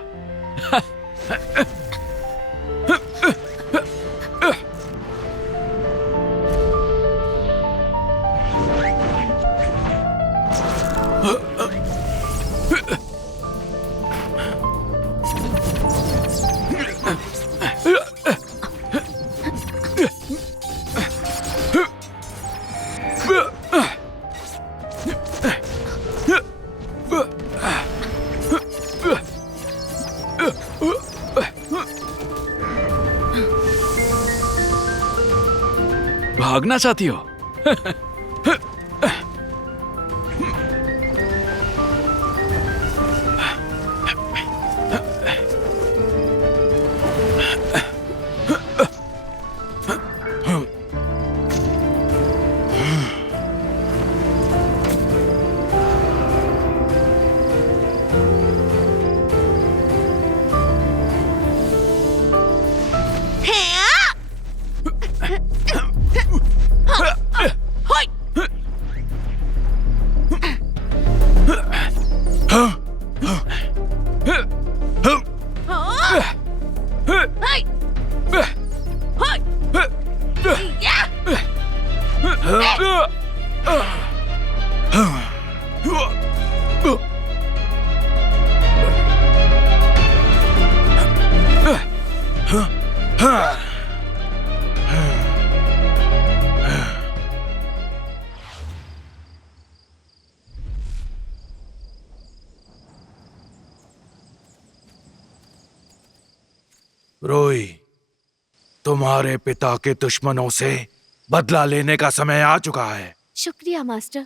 भागना चाहती हो? रोई, तुम्हारे पिता के दुश्मनों से बदला लेने का समय आ चुका है। शुक्रिया मास्टर,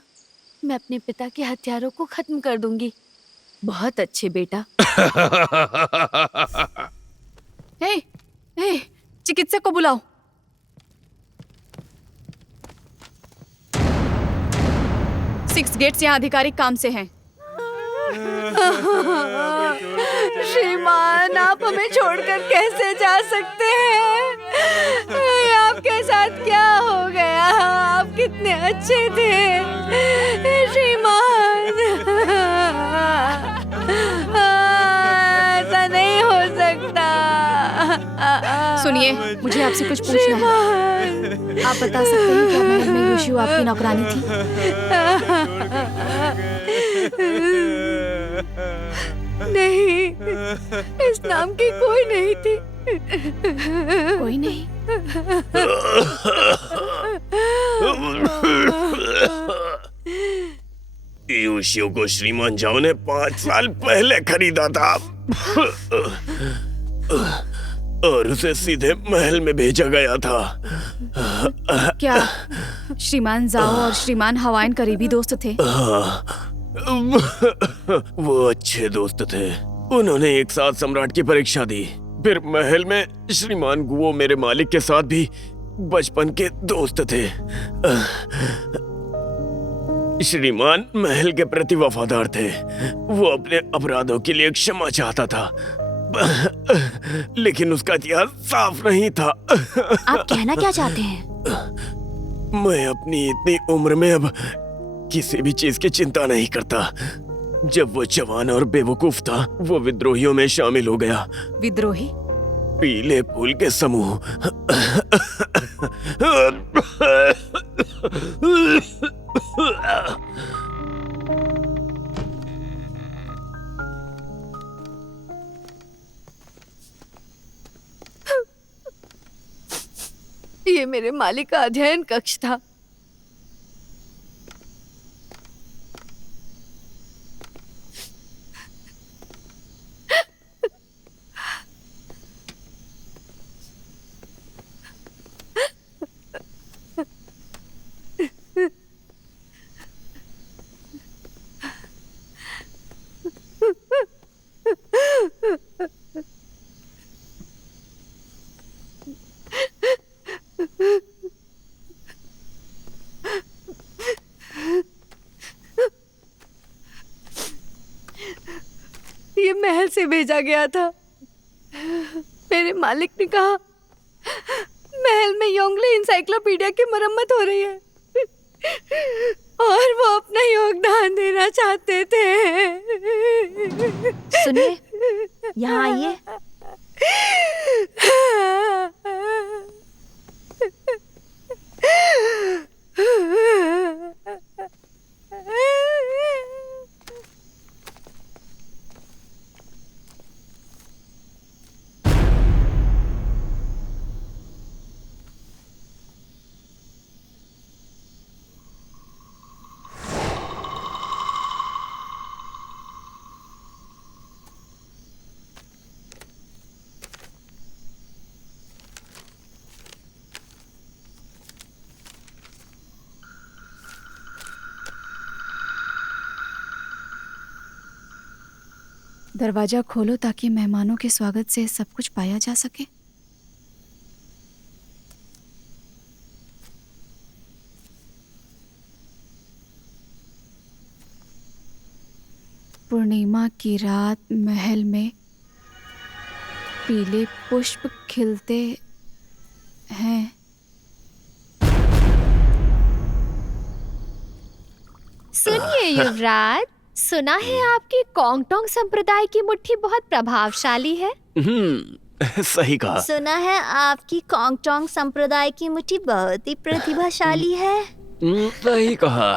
मैं अपने पिता के हथियारों को खत्म कर दूंगी। बहुत अच्छे बेटा। हे, हे, चिकित्सक को बुलाओ। सिक्स गेट्स यहाँ आधिकारिक काम से हैं। श्रीमान, आप हमें छोड़कर कैसे जा सकते हैं? ये आपके साथ क्या हो गया? आप कितने अच्छे थे श्रीमान। ऐसा नहीं हो सकता। सुनिए, मुझे आपसे कुछ पूछना है। आप बता सकते हैं क्या महल में यूशियो आपकी नौकरानी थी? नहीं, इस नाम की कोई नहीं थी। कोई नहीं? यूशियो को श्रीमान जाओ ने 5 साल पहले खरीदा था और उसे सीधे महल में भेजा गया था। क्या श्रीमान जाओ और श्रीमान हवाइन करीबी दोस्त थे? वो अच्छे दोस्त थे। उन्होंने एक साथ सम्राट की परीक्षा दी। फिर महल में श्रीमान गुओ मेरे मालिक के साथ भी बचपन के दोस्त थे। श्रीमान महल के प्रति वफादार थे। वो अपने अपराधों के लिए क्षमा चाहता था, लेकिन उसका इतिहास साफ नहीं था। आप कहना क्या चाहते हैं? मैं अपनी इतनी उम्र में अब किसी भी चीज की चिंता नहीं करता। जब वो जवान और बेवकूफ था, वो विद्रोहियों में शामिल हो गया। विद्रोही? पीले फूल के समूह। ये मेरे मालिक का अध्ययन कक्ष था। ये महल से भेजा गया था। मेरे मालिक ने कहा महल में योंगले इंसाइक्लोपीडिया की मरम्मत हो रही है और वो अपना योगदान देना चाहते थे। सुनिए, यहाँ आइए। दरवाजा खोलो ताकि मेहमानों के स्वागत से सब कुछ पाया जा सके। पूर्णिमा की रात महल में पीले पुष्प खिलते हैं। सुनिए युवराज, सुना है आपकी कोंगटोंग संप्रदाय की मुट्ठी बहुत प्रभावशाली है। सही कहा। सुना है आपकी कोंगटोंग संप्रदाय की मुट्ठी बहुत ही प्रतिभाशाली है। सही कहा।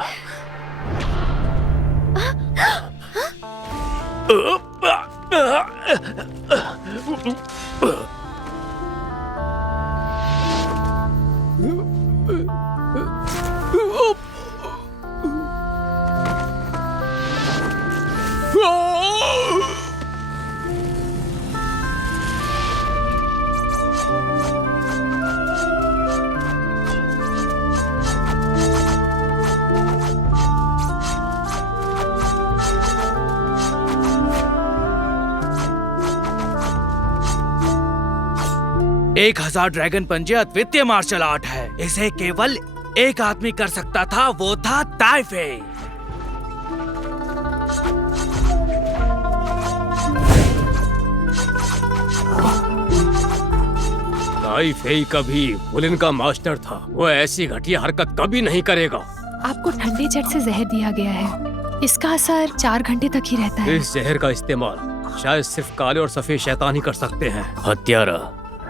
1000 ड्रैगन पंजे अद्वितीय मार्शल आर्ट है। इसे केवल एक आदमी कर सकता था, वो था ताइफे। ताइफे कभी वुलिन का मास्टर था। वो ऐसी घटिया हरकत कभी नहीं करेगा। आपको ठंडे जट से जहर दिया गया है। इसका असर 4 घंटे तक ही रहता है। इस जहर का इस्तेमाल शायद सिर्फ काले और सफेद शैतान ही कर सकते हैं। हत्यारा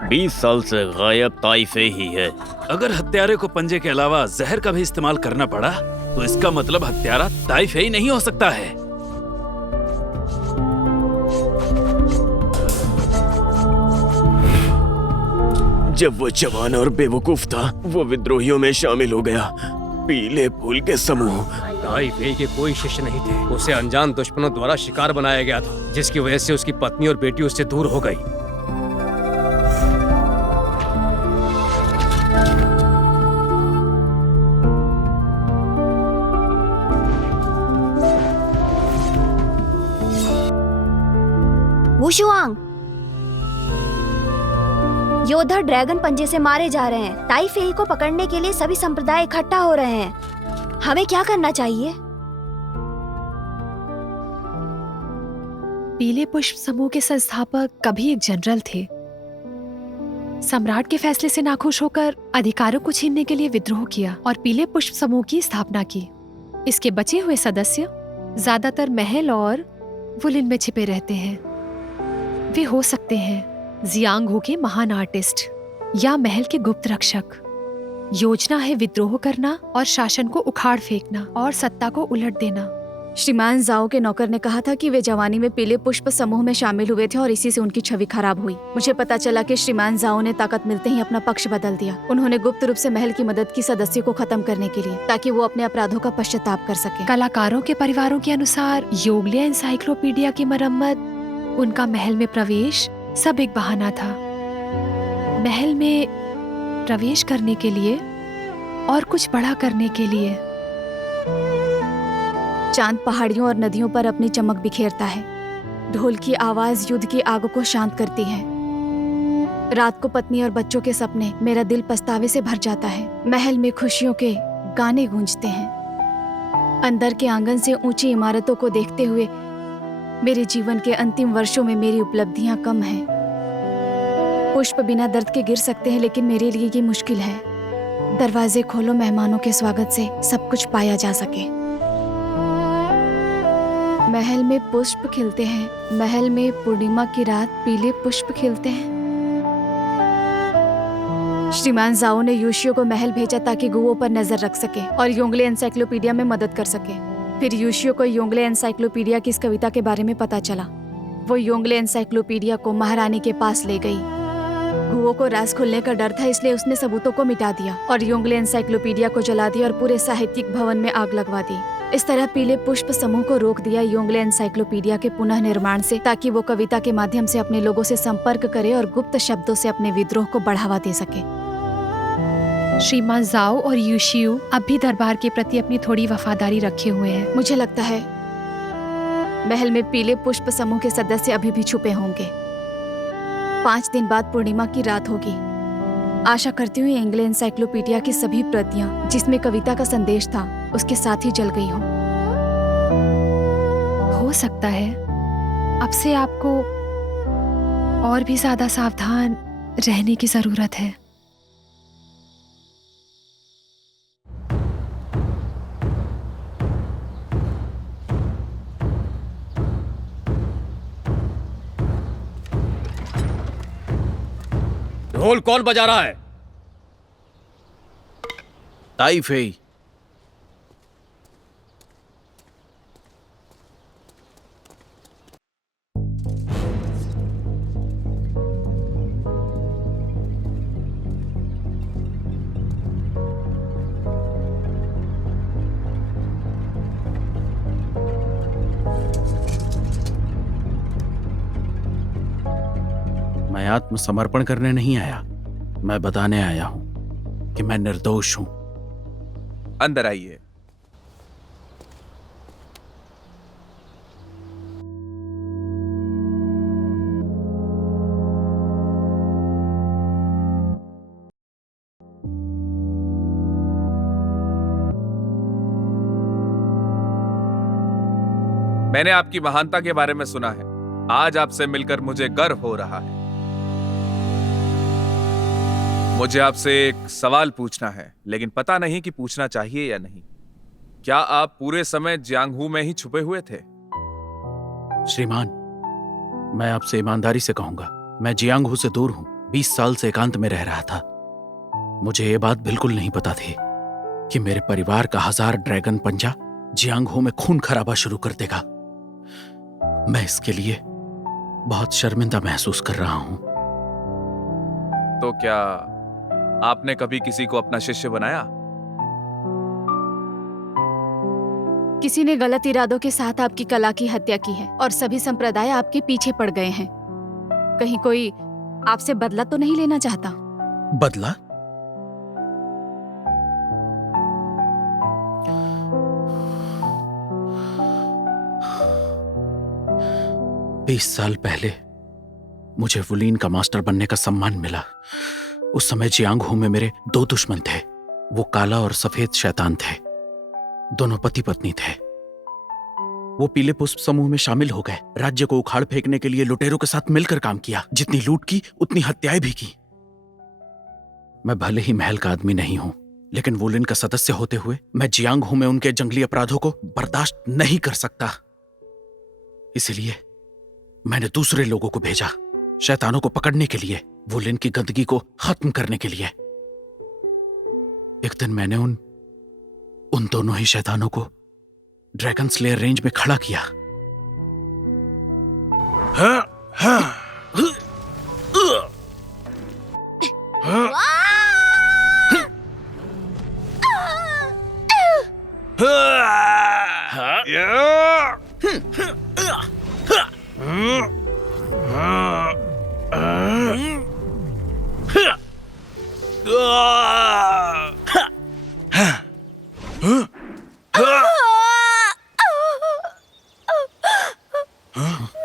20 साल से गायब ताइफे ही है। अगर हत्यारे को पंजे के अलावा जहर का भी इस्तेमाल करना पड़ा तो इसका मतलब हत्यारा ताइफे ही नहीं हो सकता है। जब वो जवान और बेवकूफ था, वो विद्रोहियों में शामिल हो गया। पीले फूल के समूह। ताइफे के कोई शिष्य नहीं थे। उसे अनजान दुश्मनों द्वारा शिकार बनाया गया था, जिसकी वजह से उसकी पत्नी और बेटी उससे दूर हो गई। वुशुआंग, योद्धा ड्रैगन पंजे से मारे जा रहे हैं। ताइफे को पकड़ने के लिए सभी संप्रदाय इकट्ठा हो रहे हैं। हमें क्या करना चाहिए? पीले पुष्प समूह के संस्थापक कभी एक जनरल थे। सम्राट के फैसले से नाखुश होकर अधिकारों को छीनने के लिए विद्रोह किया और पीले पुष्प समूह की स्थापना की। इसके बचे हुए सदस्य ज्यादातर महल और वुलिन में छिपे रहते हैं। वे हो सकते हैं जियांगहो के महान आर्टिस्ट या महल के गुप्त रक्षक। योजना है विद्रोह करना और शासन को उखाड़ फेंकना और सत्ता को उलट देना। श्रीमान जाओ के नौकर ने कहा था कि वे जवानी में पीले पुष्प समूह में शामिल हुए थे और इसी से उनकी छवि खराब हुई। मुझे पता चला कि श्रीमान जाओ ने ताकत मिलते ही अपना पक्ष बदल दिया। उन्होंने गुप्त रूप से महल की मदद की सदस्यों को खत्म करने के लिए, ताकि वो अपने अपराधों का पश्चाताप कर सके। कलाकारों के परिवारों के अनुसार योग्लिया एनसाइक्लोपीडिया की मरम्मत, उनका महल में प्रवेश सब एक बहाना था। महल में प्रवेश करने के लिए और कुछ बड़ा करने के लिए। चांद पहाड़ियों और नदियों पर अपनी चमक बिखेरता है। ढोल की आवाज युद्ध की आग को शांत करती है। रात को पत्नी और बच्चों के सपने, मेरा दिल पछतावे से भर जाता है। महल में खुशियों के गाने गूंजते हैं। अंदर के आंगन से ऊंची इमारतों को देखते हुए मेरे जीवन के अंतिम वर्षों में मेरी उपलब्धियां कम हैं। पुष्प बिना दर्द के गिर सकते हैं, लेकिन मेरे लिए ये मुश्किल है। दरवाजे खोलो, मेहमानों के स्वागत से सब कुछ पाया जा सके। महल में पुष्प खिलते हैं। महल में पूर्णिमा की रात पीले पुष्प खिलते हैं। श्रीमान जाओ ने यूशियो को महल भेजा ताकि गुओं पर नजर रख सके और योंगले एनसाइक्लोपीडिया में मदद कर सके। फिर यूशियो को योंगले एनसाइक्लोपीडिया की इस कविता के बारे में पता चला। वो योंगले एनसाइक्लोपीडिया को महारानी के पास ले गई। गुओं को राज खुलने का डर था, इसलिए उसने सबूतों को मिटा दिया और योंगले एनसाइक्लोपीडिया को जला दिया और पूरे साहित्यिक भवन में आग लगवा दी। इस तरह पीले पुष्प समूह को रोक दिया योंगले एनसाइक्लोपीडिया के पुनः निर्माण से, ताकि वो कविता के माध्यम से अपने लोगों से संपर्क करे और गुप्त शब्दों से अपने विद्रोह को बढ़ावा दे सके। श्रीमान जाओ और यूशियो अब भी दरबार के प्रति अपनी थोड़ी वफादारी रखे हुए हैं। मुझे लगता है महल में पीले पुष्प समूह के सदस्य अभी भी छुपे होंगे। 5 दिन बाद पूर्णिमा की रात होगी। आशा करती हूँ इंग्लैंड एनसाइक्लोपीडिया की सभी प्रतियां, जिसमें कविता का संदेश था, उसके साथ ही जल गई हों। हो सकता है अब से आपको और भी ज्यादा सावधान रहने की जरूरत है। ढोल कौन बजा रहा है? ताइफे। मैं आत्मसमर्पण करने नहीं आया, मैं बताने आया हूं कि मैं निर्दोष हूं। अंदर आइए। मैंने आपकी महानता के बारे में सुना है। आज आपसे मिलकर मुझे गर्व हो रहा है। मुझे आपसे एक सवाल पूछना है, लेकिन पता नहीं कि पूछना चाहिए या नहीं। क्या आप पूरे समय जियांगहू में ही छुपे हुए थे? श्रीमान, मैं आपसे ईमानदारी से कहूंगा, मैं जियांगहू से दूर हूं। 20 साल से एकांत में रह रहा था। मुझे ये बात बिल्कुल नहीं पता थी कि मेरे परिवार का 1000 ड्रैगन पंजा जियांगहू में खून खराबा शुरू कर देगा। मैं इसके लिए बहुत शर्मिंदा महसूस कर रहा हूं। तो क्या आपने कभी किसी को अपना शिष्य बनाया? किसी ने गलत इरादों के साथ आपकी कला की हत्या की है और सभी संप्रदाय आपके पीछे पड़ गए हैं। कहीं कोई आपसे बदला तो नहीं लेना चाहता? बदला? बीस साल पहले मुझे वुलिन का मास्टर बनने का सम्मान मिला। उस समय जियांगहू में मेरे 2 दुश्मन थे। वो काला और सफेद शैतान थे। दोनों पति पत्नी थे। वो पीले पुष्प समूह में शामिल हो गए। राज्य को उखाड़ फेंकने के लिए लुटेरों के साथ मिलकर काम किया। जितनी लूट की उतनी हत्याएं भी की। मैं भले ही महल का आदमी नहीं हूं, लेकिन वुलिन का सदस्य होते हुए मैं जियांगहू में उनके जंगली अपराधों को बर्दाश्त नहीं कर सकता। इसलिए मैंने दूसरे लोगों को भेजा, शैतानों को पकड़ने के लिए, वुलिन की गंदगी को खत्म करने के लिए। एक दिन मैंने उन दोनों ही शैतानों को ड्रैगन स्लेयर रेंज में खड़ा किया।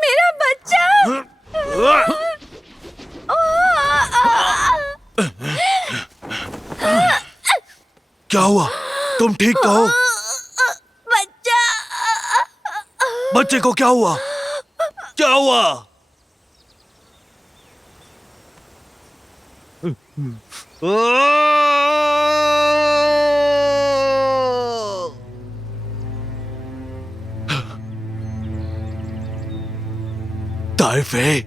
मेरा बच्चा! क्या हुआ? तुम ठीक तो हो? बच्चा! बच्चे को क्या हुआ? क्या हुआ? ताइफे,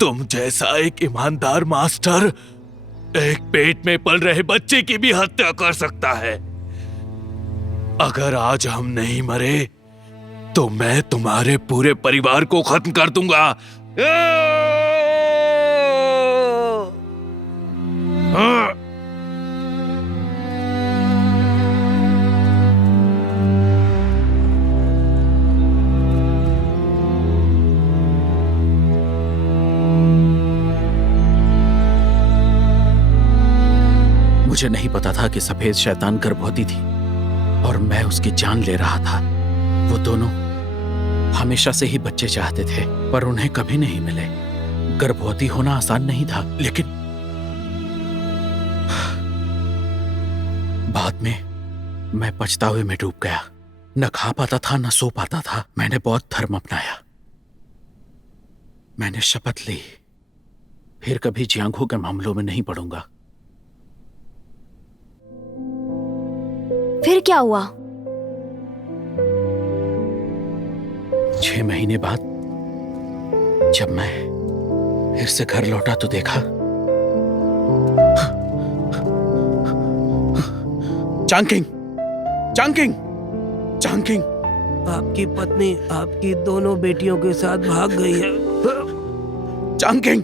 तुम जैसा एक ईमानदार मास्टर एक पेट में पल रहे बच्चे की भी हत्या कर सकता है। अगर आज हम नहीं मरे तो मैं तुम्हारे पूरे परिवार को खत्म कर दूंगा। मुझे नहीं पता था कि सफेद शैतान गर्भवती थी और मैं उसकी जान ले रहा था। वो दोनों हमेशा से ही बच्चे चाहते थे, पर उन्हें कभी नहीं मिले। गर्भवती होना आसान नहीं था, लेकिन बाद में मैं पछतावे में डूब गया। न खा पाता था, न सो पाता था। मैंने बौद्ध धर्म अपनाया। मैंने शपथ ली, फिर कभी जियांगहू के मामलों में नहीं पड़ूंगा। फिर क्या हुआ? 6 महीने बाद जब मैं फिर से घर लौटा तो देखा चांगकिंग, चांगकिंग, चांगकिंग। आपकी पत्नी आपकी दोनों बेटियों के साथ भाग गई है। Chongqing,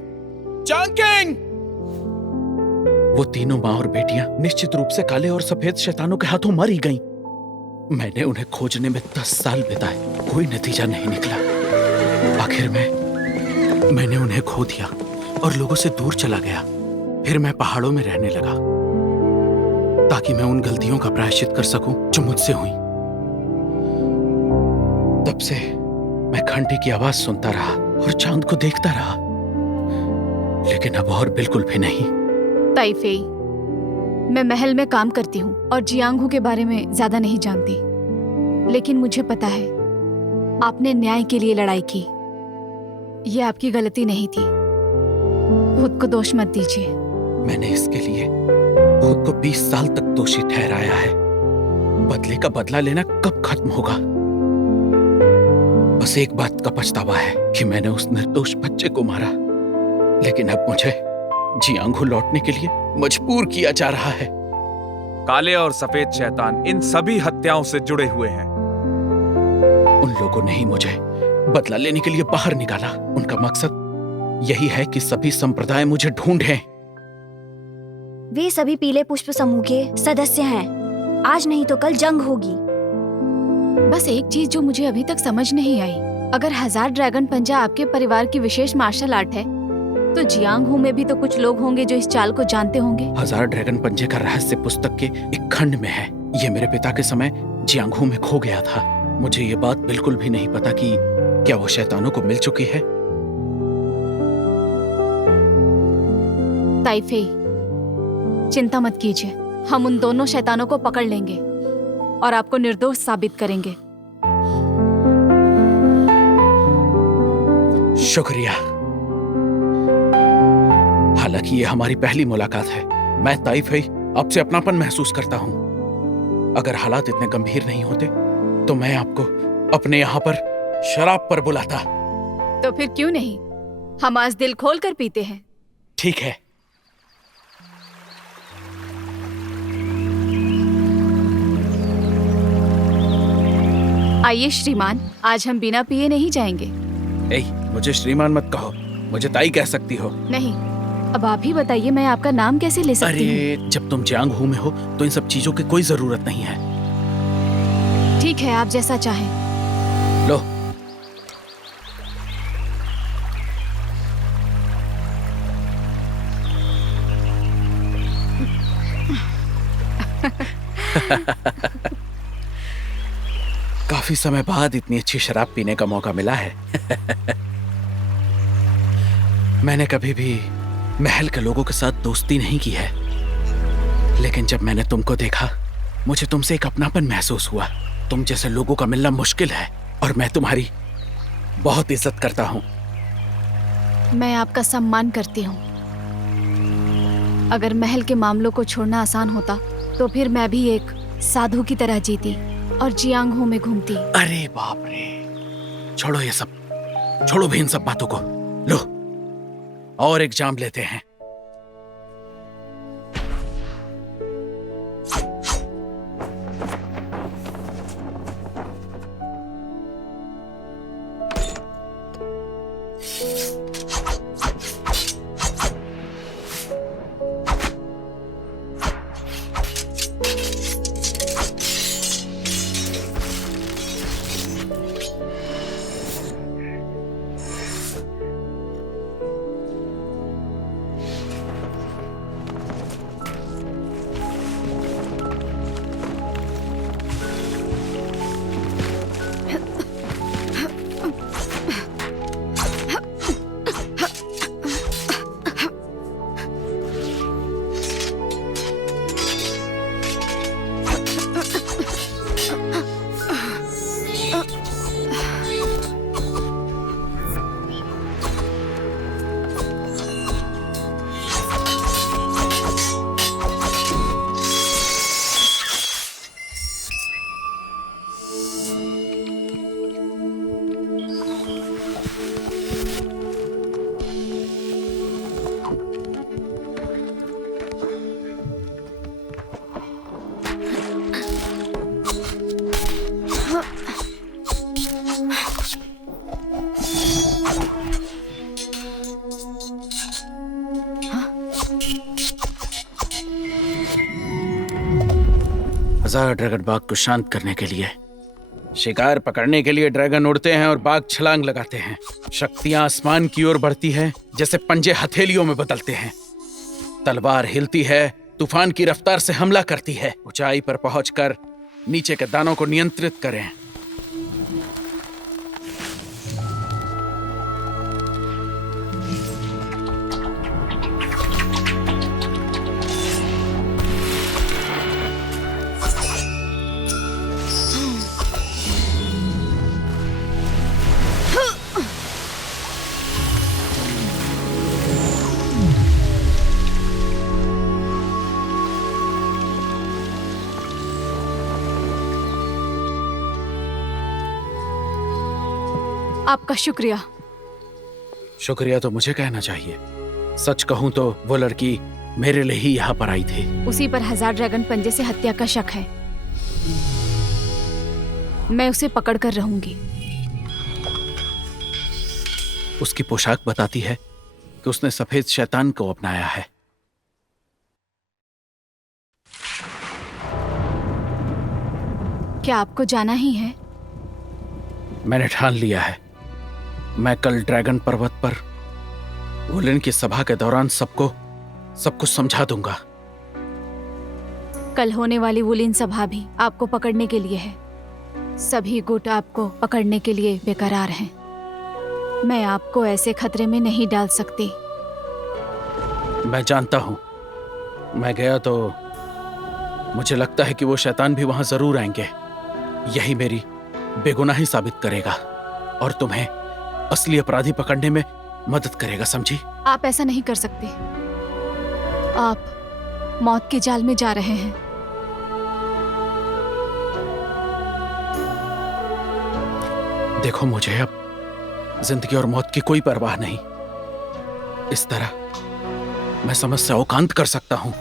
Chongqing. वो तीनों माँ और बेटियां निश्चित रूप से काले और सफेद शैतानों के हाथों मर ही गईं। मैंने उन्हें खोजने में 10 साल बिताए, कोई नतीजा नहीं निकला। आखिर में मैंने उन्हें खो दिया और लोगों से दूर चला गया। फिर मैं पहाड़ों में रहने लगा ताकि मैं उन गलतियों का प्रायश्चित कर सकूं जो मुझसे हुई। तब से मैं घंटे की आवाज सुनता रहा और चांद को देखता रहा, लेकिन अब और बिल्कुल भी नहीं। ताइफेई, मैं महल में काम करती हूँ और जियांगहू के बारे में ज्यादा नहीं जानती, लेकिन मुझे पता है आपने न्याय के लिए लड़ाई की। ये आपकी गलती नहीं थी। खुद को दोष मत दीजिए। मैंने इसके लिए खुद को 20 साल तक दोषी ठहराया है। बदले का बदला लेना कब खत्म होगा? बस एक बात का पछतावा है कि मैंने उस निर्दोष बच्चे को मारा, लेकिन अब मुझे जियांगू लौटने के लिए मजबूर किया जा रहा है। काले और सफेद शैतान इन सभी हत्याओं से जुड़े हुए हैं। उन लोगों ने ही मुझे बदला लेने के लिए बाहर निकाला। उनका मकसद यही है कि सभी संप्रदाय मुझे ढूंढें। वे सभी पीले पुष्प समूह के सदस्य हैं। आज नहीं तो कल जंग होगी। बस एक चीज जो मुझे अभी तक समझ नहीं आई, अगर 1000 ड्रैगन पंजा आपके परिवार की विशेष मार्शल आर्ट है, तो जियांगहू में भी तो कुछ लोग होंगे जो इस चाल को जानते होंगे। 1000 ड्रैगन पंजे का रहस्य पुस्तक के एक खंड में है। ये मेरे पिता के समय जियांगहू में खो गया था। मुझे ये बात बिल्कुल भी नहीं पता कि क्या वो शैतानों को मिल चुकी है। ताइफे, चिंता मत कीजिए, हम उन दोनों शैतानों को पकड़ लेंगे और आपको निर्दोष साबित करेंगे। शुक्रिया। हालांकि ये हमारी पहली मुलाकात है। मैं ताइफे आपसे अपनापन महसूस करता हूँ। अगर हालात इतने गंभीर नहीं होते तो मैं आपको अपने यहाँ पर शराब पर बुलाता। तो फिर क्यों नहीं, हम आज दिल खोल कर पीते हैं। ठीक है। आइए श्रीमान, आज हम बिना पिए नहीं जाएंगे। मुझे श्रीमान मत कहो, मुझे ताई कह सकती हो। नहीं, अब आप ही बताइए मैं आपका नाम कैसे ले सकती हूँ? अरे, जब तुम जियांगहू में हो तो इन सब चीजों की कोई जरूरत नहीं है। ठीक है, आप जैसा चाहें। लो। काफी समय बाद इतनी अच्छी शराब पीने का मौका मिला है। मैंने कभी भी महल के लोगों के साथ दोस्ती नहीं की है, लेकिन जब मैंने तुमको देखा मुझे तुमसे एक अपनापन महसूस हुआ। तुम जैसे लोगों का मिलना मुश्किल है और मैं तुम्हारी बहुत इज्जत करता हूँ। मैं आपका सम्मान करती हूँ। अगर महल के मामलों को छोड़ना आसान होता तो फिर मैं भी एक साधु की तरह जीती और जियांगहू में घूमती। अरे बाप रे, छोड़ो ये सब, छोड़ो भी इन सब बातों को। लो, और एक जाम लेते हैं। हजार ड्रैगन बाघ को शांत करने के लिए, शिकार पकड़ने के लिए ड्रैगन उड़ते हैं और बाघ छलांग लगाते हैं। शक्तियां आसमान की ओर बढ़ती है जैसे पंजे हथेलियों में बदलते हैं। तलवार हिलती है, तूफान की रफ्तार से हमला करती है। ऊंचाई पर पहुंचकर नीचे के दानों को नियंत्रित करें। आपका शुक्रिया। शुक्रिया तो मुझे कहना चाहिए। सच कहूं तो वो लड़की मेरे लिए ही यहाँ पर आई थी। उसी पर 1000 ड्रैगन पंजे से हत्या का शक है। मैं उसे पकड़ कर रहूंगी। उसकी पोशाक बताती है कि उसने सफेद शैतान को अपनाया है। क्या आपको जाना ही है? मैंने ठान लिया है। मैं कल ड्रैगन पर्वत पर वुलिन की सभा के दौरान सब कुछ समझा दूंगा। कल होने वाली वुलिन सभा भी आपको पकड़ने के लिए है। सभी गुट आपको पकड़ने के लिए बेकरार हैं। मैं आपको ऐसे खतरे में नहीं डाल सकती। मैं जानता हूं। मैं गया तो मुझे लगता है कि वो शैतान भी वहां जरूर आएंगे। यही मेरी बेगुनाही साबित करेगा और तुम्हें असली अपराधी पकड़ने में मदद करेगा, समझी? आप ऐसा नहीं कर सकते। आप मौत के जाल में जा रहे हैं। देखो, मुझे अब जिंदगी और मौत की कोई परवाह नहीं। इस तरह मैं समस्या को शांत कर सकता हूं।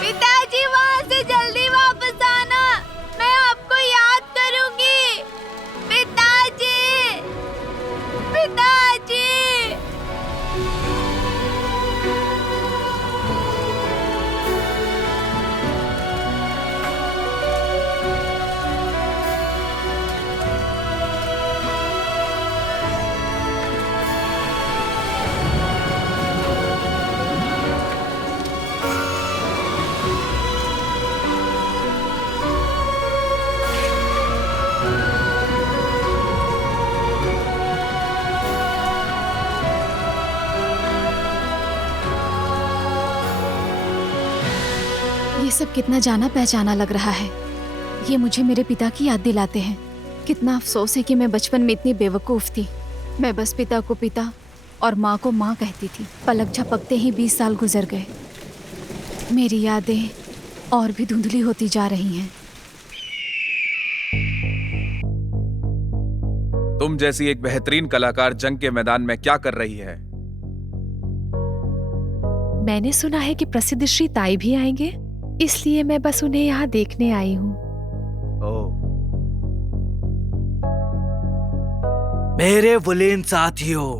पिताजी वहाँ से जल्दी वापस आना, मैं आपको याद करूंगी। पिताजी, पिताजी। ये सब कितना जाना पहचाना लग रहा है। ये मुझे मेरे पिता की याद दिलाते हैं। कितना अफसोस है कि मैं बचपन में इतनी बेवकूफ थी। मैं बस पिता को पिता और माँ को माँ कहती थी। पलक झपकते ही 20 साल गुजर गए। मेरी यादें और भी धुंधली होती जा रही हैं। तुम जैसी एक बेहतरीन कलाकार जंग के मैदान में क्या कर रही है? मैंने सुना है कि प्रसिद्ध श्री ताई भी आएंगे, इसलिए मैं बस उन्हें यहाँ देखने आई हूँ। मेरे वुलिन साथियों,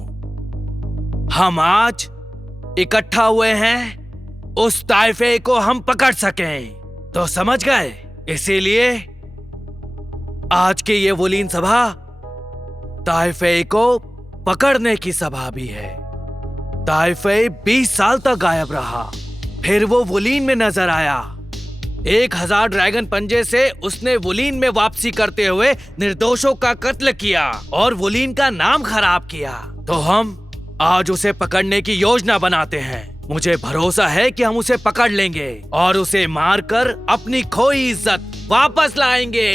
हम आज इकट्ठा हुए हैं उस ताइफे को हम पकड़ सकें, तो समझ गए? इसीलिए आज की ये वुलिन सभा ताइफे को पकड़ने की सभा भी है। ताइफे 20 साल तक गायब रहा, फिर वो वुलिन में नजर आया। 1000 ड्रैगन पंजे से उसने वुलिन में वापसी करते हुए निर्दोषों का कत्ल किया और वुलिन का नाम खराब किया। तो हम आज उसे पकड़ने की योजना बनाते हैं। मुझे भरोसा है कि हम उसे पकड़ लेंगे और उसे मारकर अपनी खोई इज्जत वापस लाएंगे।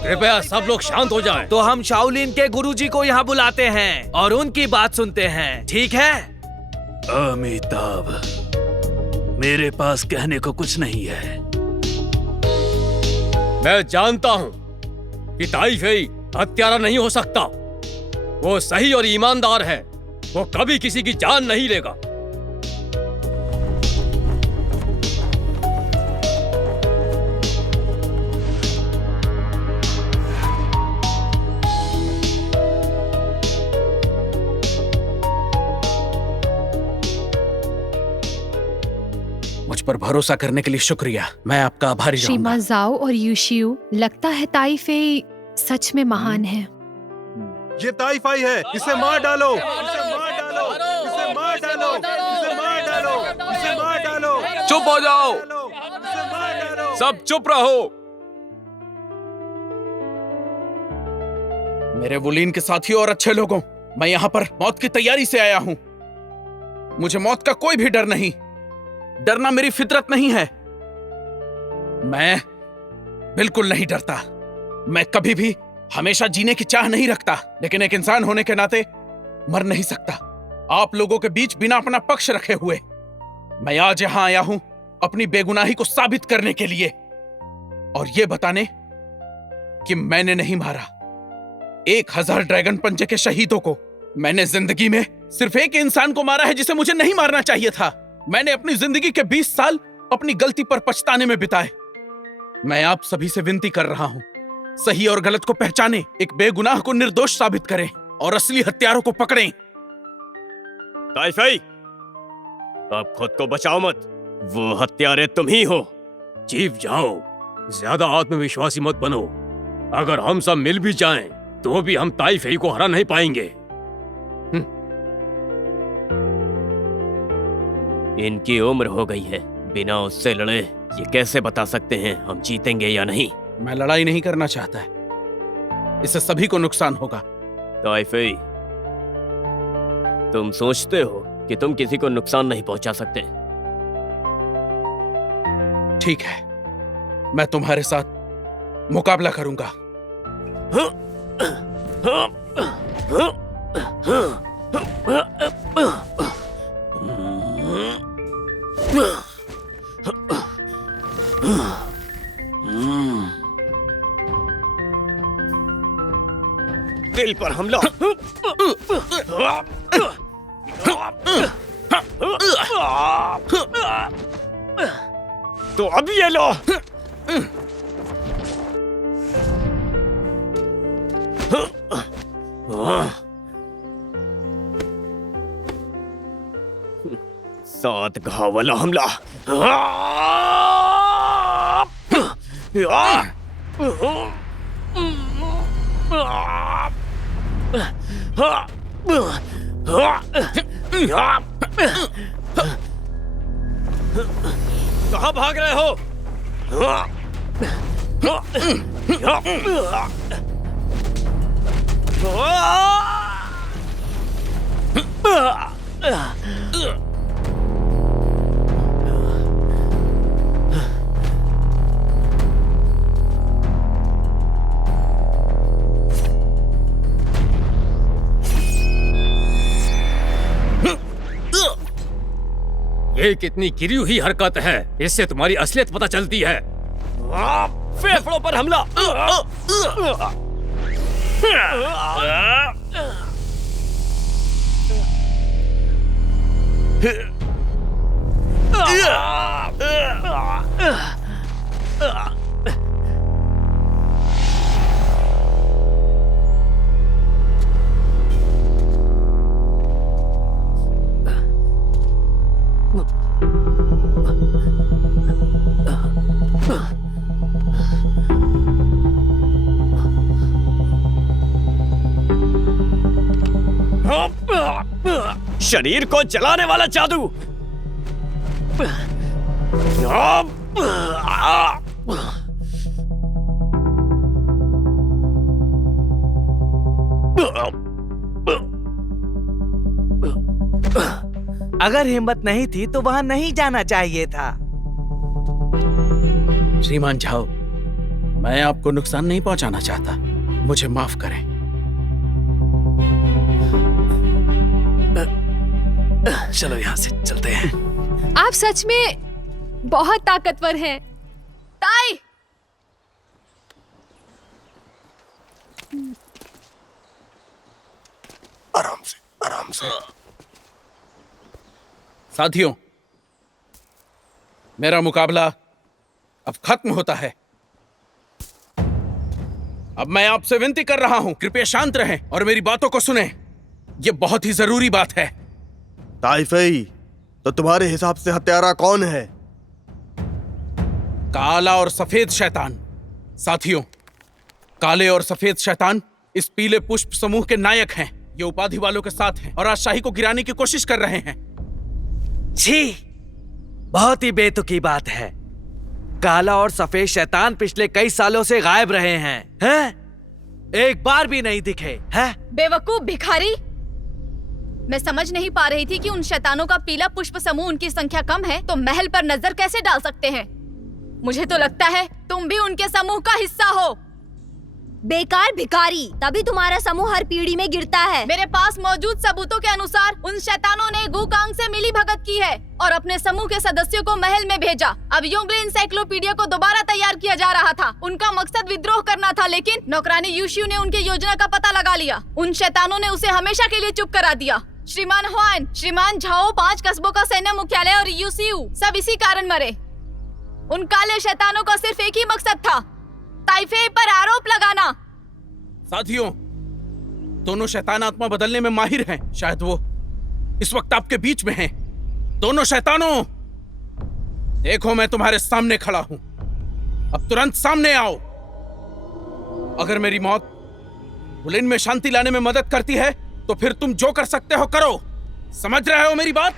कृपया सब लोग शांत हो जाएं। तो हम शाओलिन के गुरुजी को यहाँ बुलाते हैं और उनकी बात सुनते हैं, ठीक है? अमिताभ, मेरे पास कहने को कुछ नहीं है। मैं जानता हूं कि ताइफे हत्यारा नहीं हो सकता। वो सही और ईमानदार है। वो कभी किसी की जान नहीं लेगा। मुझ पर भरोसा करने के लिए शुक्रिया। मैं आपका आभारी रहूंगा। श्रीमान जाओ और यूशियू, लगता है ताइफे सच में महान है। ये ताइफाई है, इसे मार डालो, इसे मार डालो, इसे मार डालो, इसे मार डालो, इसे मार डालो। चुप हो जाओ, सब चुप रहो। मेरे वुलीन के साथियों और अच्छे लोगों, मैं यहाँ पर मौत की तैयारी से आया हूँ। मुझे मौत का कोई भी डर नहीं। डरना मेरी फितरत नहीं है। मैं बिल्कुल नहीं डरता। मैं कभी भी हमेशा जीने की चाह नहीं रखता, लेकिन एक इंसान होने के नाते मर नहीं सकता। आप लोगों के बीच बिना अपना पक्ष रखे हुए मैं आज यहां आया हूं अपनी बेगुनाही को साबित करने के लिए और यह बताने कि मैंने नहीं मारा 1000 ड्रैगन पंजे के शहीदों को। मैंने जिंदगी में सिर्फ एक इंसान को मारा है जिसे मुझे नहीं मारना चाहिए था। मैंने अपनी जिंदगी के 20 साल अपनी गलती पर पछताने में बिताए। मैं आप सभी से विनती कर रहा हूं, सही और गलत को पहचाने, एक बेगुनाह को निर्दोष साबित करें और असली हत्यारों को पकड़ें। ताइफई, अब खुद को बचाओ मत, वो हत्यारे तुम ही हो। चीफ जाओ, ज्यादा आत्मविश्वासी मत बनो। अगर हम सब मिल भी जाएं, तो भी हम ताइफई को हरा नहीं पाएंगे। इनकी उम्र हो गई है, बिना उससे लड़े ये कैसे बता सकते हैं हम जीतेंगे या नहीं? मैं लड़ाई नहीं करना चाहता है, इससे सभी को नुकसान होगा। ताइफई, तुम सोचते हो कि तुम किसी को नुकसान नहीं पहुंचा सकते? ठीक है, मैं तुम्हारे साथ मुकाबला करूंगा। दिल पर हमला। तो अब ये लो। सात घाव वाला हमला। कहाँ भाग रहे हो? ये कितनी गिरी हुई हरकत है, इससे तुम्हारी असलियत पता चलती है। फेफड़ों पर हमला। शरीर को जलाने वाला जादू। अगर हिम्मत नहीं थी तो वहां नहीं जाना चाहिए था। श्रीमान झाओ, मैं आपको नुकसान नहीं पहुंचाना चाहता, मुझे माफ करें। चलो यहाँ से चलते हैं। आप सच में बहुत ताकतवर हैं। ताई, आराम से, आराम से। साथियों, मेरा मुकाबला अब खत्म होता है। अब मैं आपसे विनती कर रहा हूं, कृपया शांत रहें और मेरी बातों को सुनें। यह बहुत ही जरूरी बात है। ताइफई, तो तुम्हारे हिसाब से हत्यारा कौन है? काला और सफेद शैतान। साथियों, काले और सफेद शैतान इस पीले पुष्प समूह के नायक हैं। ये उपाधि वालों के साथ हैं और आज शाही को गिराने की कोशिश कर रहे हैं। छी, बहुत ही बेतुकी बात है। काला और सफेद शैतान पिछले कई सालों से गायब रहे हैं, हैं? एक बार भी नहीं दिखे हैं? बेवकूफ भिखारी, मैं समझ नहीं पा रही थी कि उन शैतानों का पीला पुष्प समूह उनकी संख्या कम है तो महल पर नजर कैसे डाल सकते हैं। मुझे तो लगता है तुम भी उनके समूह का हिस्सा हो। बेकार भिखारी, तभी तुम्हारा समूह हर पीढ़ी में गिरता है। मेरे पास मौजूद सबूतों के अनुसार उन शैतानों ने गुकांग से मिली भगत की है और अपने समूह के सदस्यों को महल में भेजा। अब योंगले इंसाइक्लोपीडिया को दोबारा तैयार किया जा रहा था। उनका मकसद विद्रोह करना था, लेकिन नौकरानी यूशियो ने उनकी योजना का पता लगा लिया। उन शैतानों ने उसे हमेशा के लिए चुप करा दिया। श्रीमान हुआन, श्रीमान झाओ, 5 कस्बों का सैन्य मुख्यालय और यूसीयू सब इसी कारण मरे। उन काले शैतानों का सिर्फ एक ही मकसद था, ताइफे पर आरोप लगाना। साथियों, दोनों शैतान आत्मा बदलने में माहिर हैं। शायद वो इस वक्त आपके बीच में हैं। दोनों शैतानों, देखो मैं तुम्हारे सामने खड़ा हूं। अब तुरंत सामने आओ। अगर मेरी मौत वुलिन में शांति लाने में मदद करती है तो फिर तुम जो कर सकते हो करो। समझ रहे हो मेरी बात?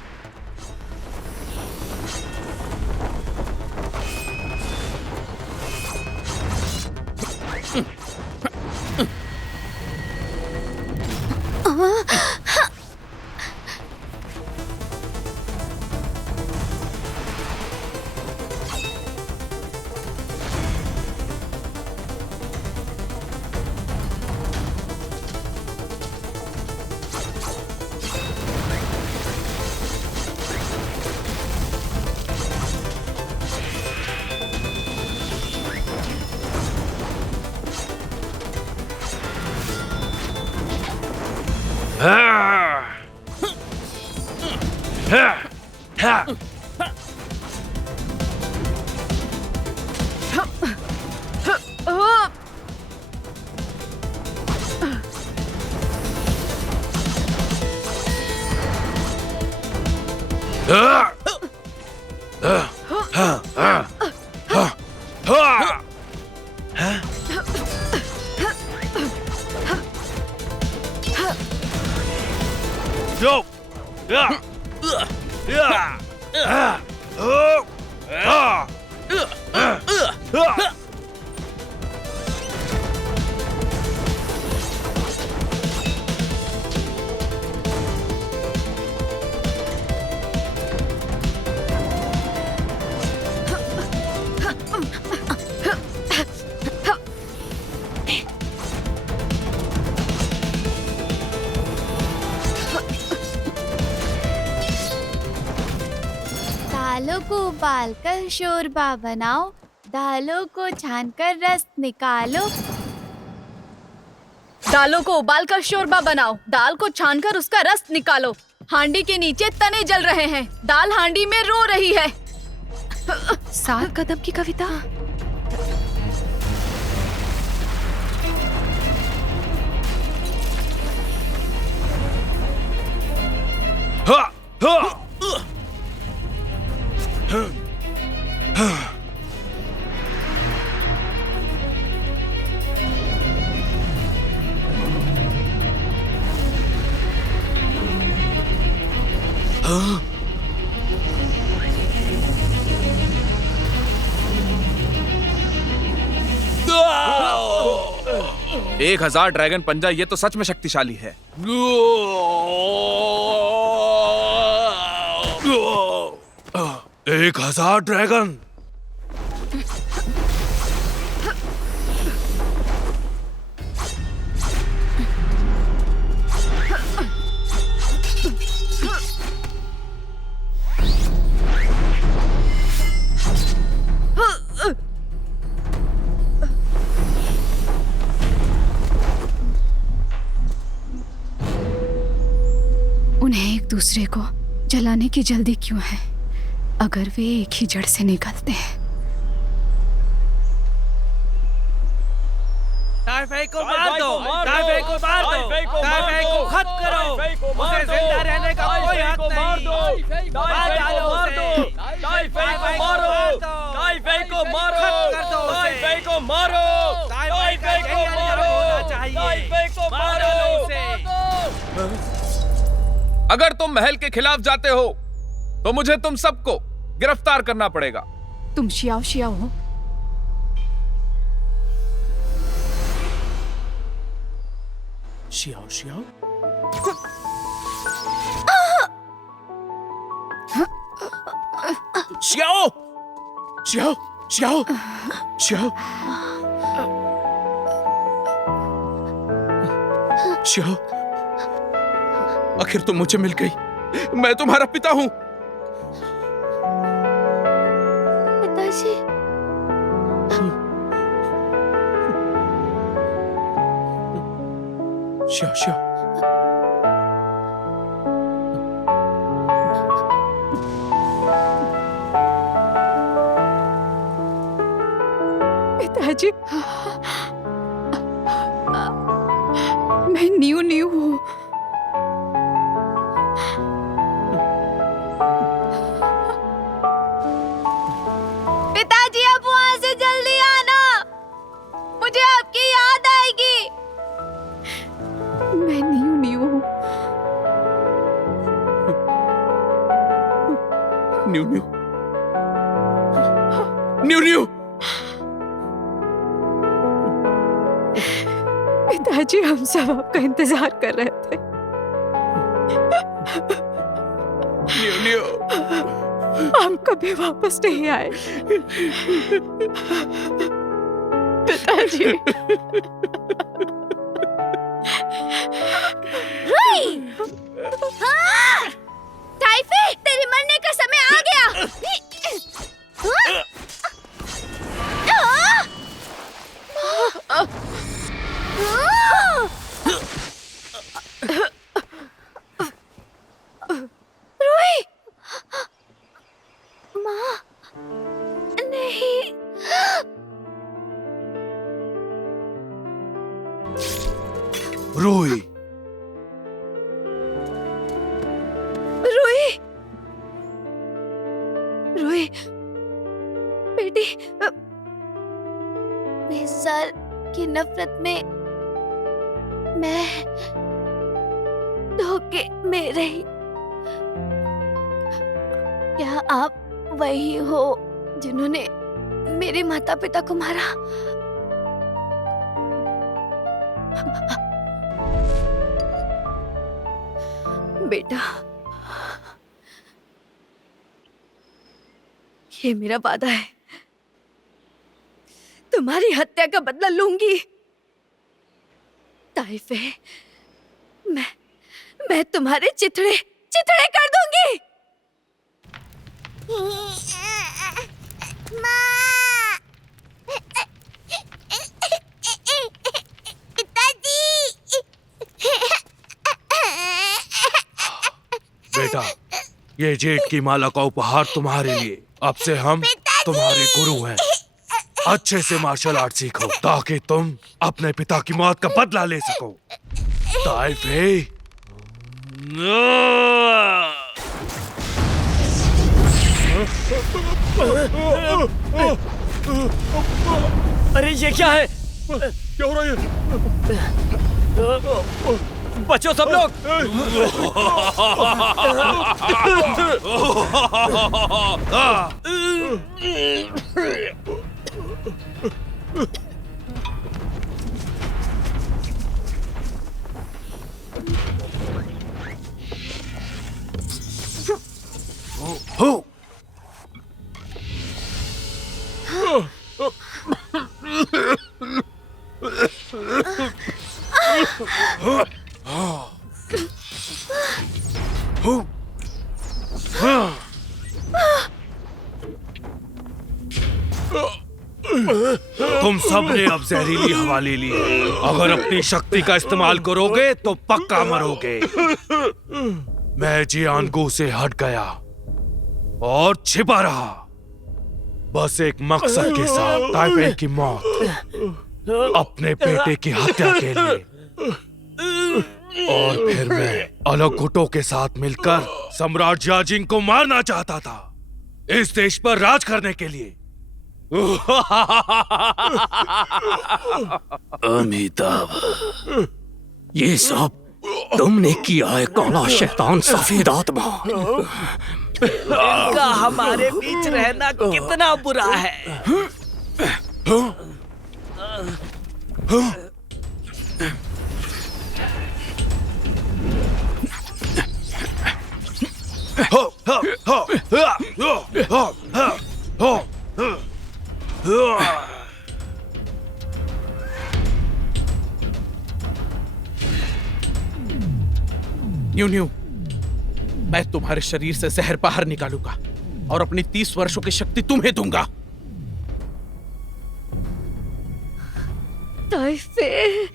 दालों को उबालकर शोरबा बनाओ, दालों को छानकर रस निकालो। दालों को उबालकर शोरबा बनाओ, दाल को छानकर उसका रस निकालो। हांडी के नीचे तने जल रहे हैं, दाल हांडी में रो रही है। 7 कदम की कविता। एक 1000 ड्रैगन पंजा, ये तो सच में शक्तिशाली है। 1000 ड्रैगन। उन्हें एक दूसरे को जलाने की जल्दी क्यों है? अगर वे एक ही जड़ से निकलते हैं। ताइफे को मार दो, ताइफे को मार दो, ताइफे को खत्म करो, उसे जिंदा रहने का कोई हक नहीं। मार डालो उसे, ताइफे को मारो, ताइफे को मारो, ताइफे को मारो, ताइफे को मारो, ताइफे को मारो उसे। अगर तुम महल के खिलाफ जाते हो तो मुझे तुम सबको गिरफ्तार करना पड़ेगा। तुम शियाओ शियाओ हो? Xiao Xiao Xiao Xiao Xiao Xiao Xiao, आखिर तुम मुझे मिल गई। मैं तुम्हारा पिता हूं। पिताजी। शियाओ शियाओ, पिताजी, मैं न्यू हूँ। पिताजी, अब वहाँ से जल्दी आना, मुझे आपकी याद आएगी। मैं न्यू हूँ। New new new new. पिताजी, हम सब आपका इंतजार कर रहे थे। न्यू न्यू, आप कभी वापस नहीं आए। पिताजी। टाइफे, तेरे मरने का समय आ गया। रोई, माँ, नहीं। रूही, रोई, रोई, बेटी, 20 साल की नफरत में मैं धोखे में रही। क्या आप वही हो जिन्होंने मेरे माता पिता को मारा? बेटा, ये मेरा वादा है, तुम्हारी हत्या का बदला लूंगी। ताइफे, मैं तुम्हारे चिथड़े कर दूंगी। बेटा, ये जेठ की माला का उपहार तुम्हारे लिए। अब से हम तुम्हारे गुरु हैं। अच्छे से मार्शल आर्ट सीखो ताकि तुम अपने पिता की मौत का बदला ले सको। ताइफे, अरे ये क्या है? क्या हो रहा है? बचो सब लोग। तुम सबने अब जहरीली हवा ले ली है। अगर अपनी शक्ति का इस्तेमाल करोगे तो पक्का मरोगे। मैं जियांगू से हट गया और छिपा रहा, बस एक मकसद के साथ, ताइफे की मौत, अपने बेटे की हत्या के लिए। और फिर मैं अलग गुटों के साथ मिलकर सम्राट जियाजिंग को मारना चाहता था, इस देश पर राज करने के लिए। अमिताभ, ये सब तुमने किया है काला शैतान सफेद आत्मा। इनका हमारे बीच रहना कितना बुरा है। न्यू, मैं तुम्हारे शरीर से जहर बाहर निकालूंगा और अपनी 30 वर्षों की शक्ति तुम्हें दूंगा। ताइफे,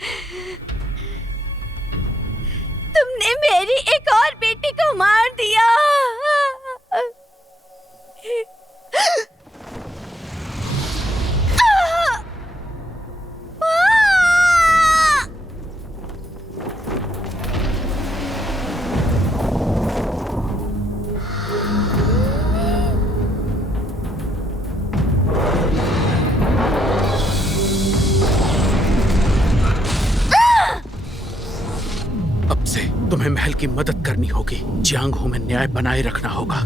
तुमने मेरी एक और बेटी को मार दिया। तुम्हें महल की मदद करनी होगी। जियांगहू में न्याय बनाए रखना होगा।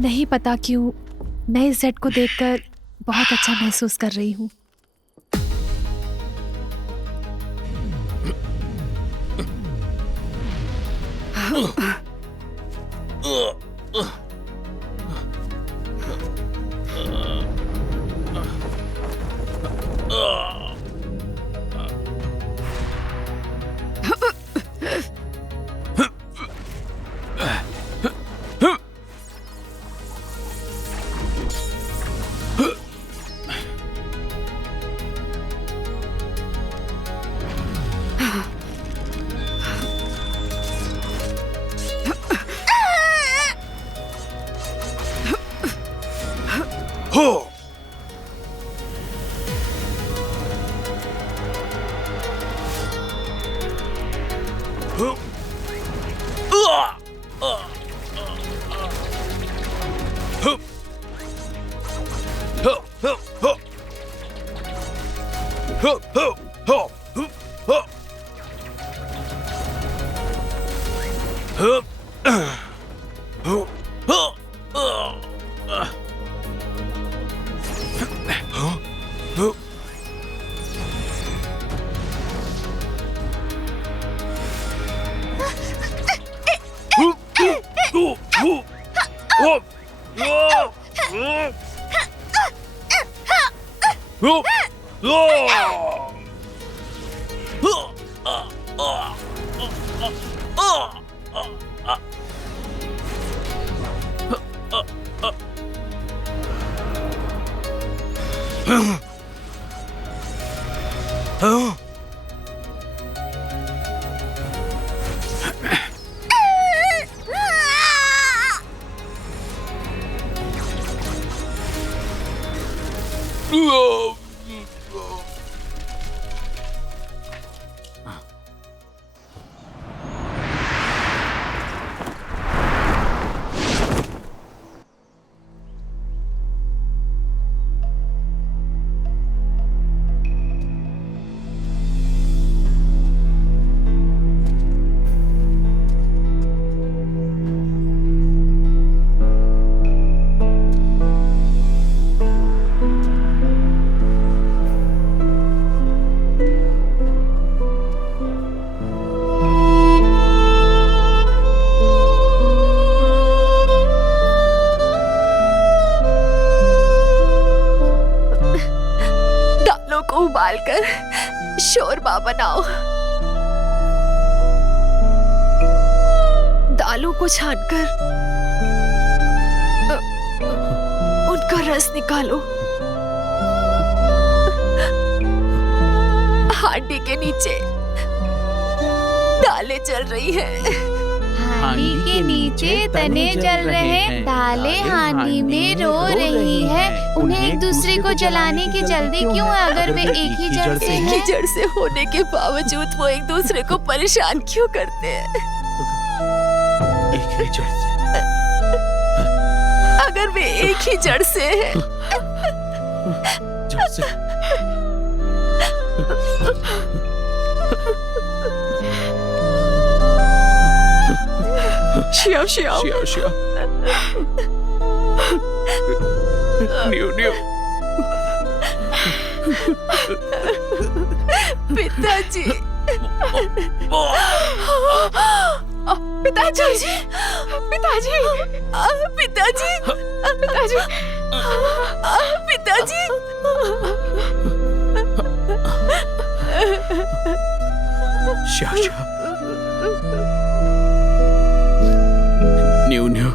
नहीं पता क्यों मैं इस जेड को देखकर बहुत अच्छा महसूस कर रही हूँ। उबालकर शोरबा बनाओ। दालों को छानकर उनका रस निकालो। हांडी के नीचे दालें जल रही हैं। हांडी के नीचे तने जल रहे, दालें हांडी में रो रही है। उन्हें एक दूसरे को जलाने की जल्दी क्यों है अगर वे एक ही जड़ से होने के बावजूद वो एक दूसरे को परेशान क्यों करते हैं? पहली जड़ से। अगर वे एक ही जड़ से है, जड़ से श्याओ श्याओ श्याओ श्याओ न्यू न्यू पिताजी, पिताजी, पिताजी, पिताजी, पिताजी, पिताजी। श्याओ श्याओ न्यू न्यू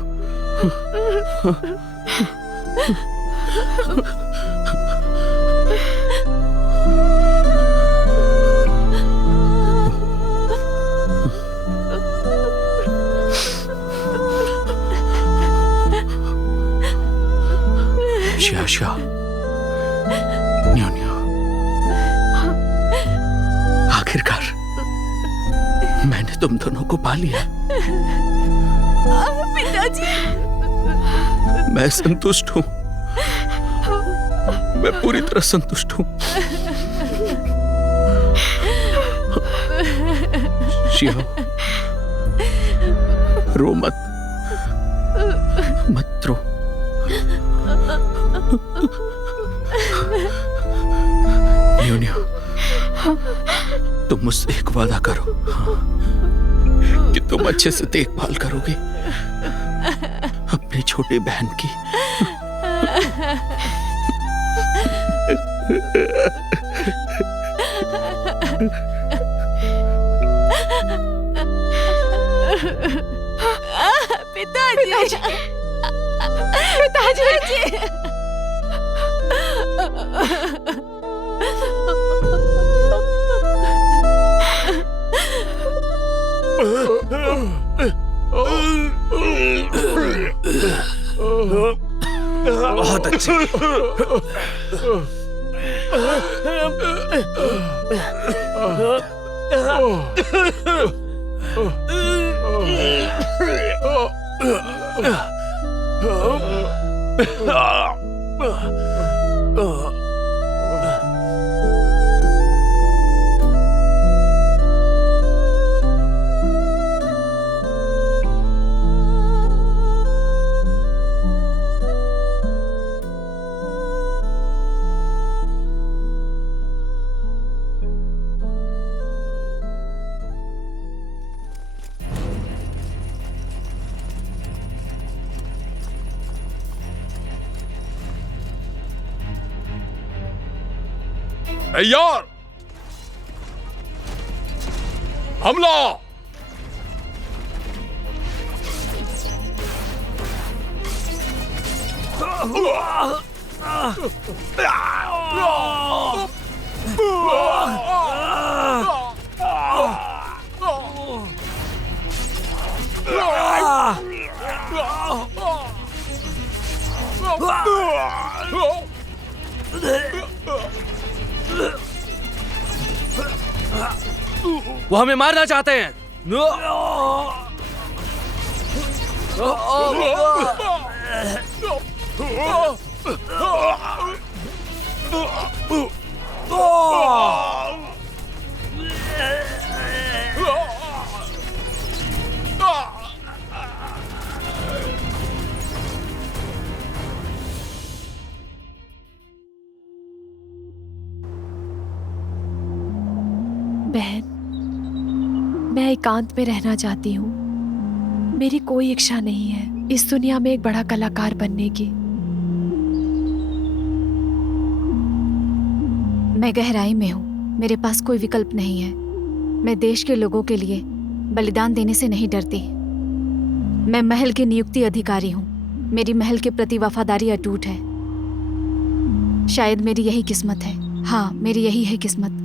श्याओ श्याओ न्यू न्यू आखिरकार मैंने तुम दोनों को पा लिया। पिताजी, मैं संतुष्ट हूँ, मैं पूरी तरह संतुष्ट हूँ। श्याओ रो मत, मत रो। न्यू न्यू तुम मुझसे एक वादा करो कि तुम अच्छे से देखभाल करोगे अपनी छोटी बहन की। पिताजी, पिताजी, बहुत अच्छे। तैयार, हमला। वो हमें मारना चाहते हैं। बहन, मैं एकांत में रहना चाहती हूँ। मेरी कोई इच्छा नहीं है इस दुनिया में एक बड़ा कलाकार बनने की। मैं गहराई में हूँ, मेरे पास कोई विकल्प नहीं है। मैं देश के लोगों के लिए बलिदान देने से नहीं डरती। मैं महल की नियुक्ति अधिकारी हूँ। मेरी महल के प्रति वफादारी अटूट है। शायद मेरी यही किस्मत है। हाँ, मेरी यही है किस्मत।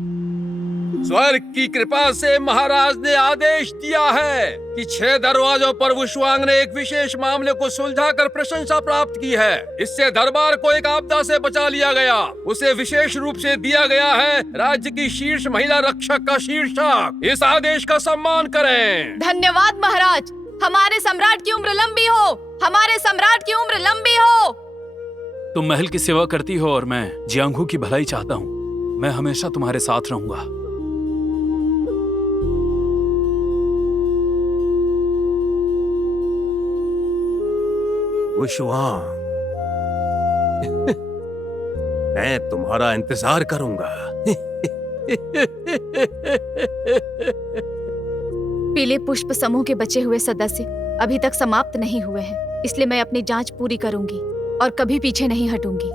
स्वर्ग की कृपा से महाराज ने आदेश दिया है कि 6 दरवाजों पर वुशुआंग ने एक विशेष मामले को सुलझाकर प्रशंसा प्राप्त की है। इससे दरबार को एक आपदा से बचा लिया गया। उसे विशेष रूप से दिया गया है राज्य की शीर्ष महिला रक्षक का शीर्षक। इस आदेश का सम्मान करें। धन्यवाद महाराज। हमारे सम्राट की उम्र लंबी हो, हमारे सम्राट की उम्र लंबी हो। तुम महल की सेवा करती हो और मैं जियांगहू की भलाई चाहता हूँ। मैं हमेशा तुम्हारे साथ रहूंगा। वुशुआंग, मैं तुम्हारा इंतजार करूंगा। पीले पुष्प समूह के बचे हुए सदस्य अभी तक समाप्त नहीं हुए हैं, इसलिए मैं अपनी जांच पूरी करूंगी और कभी पीछे नहीं हटूंगी।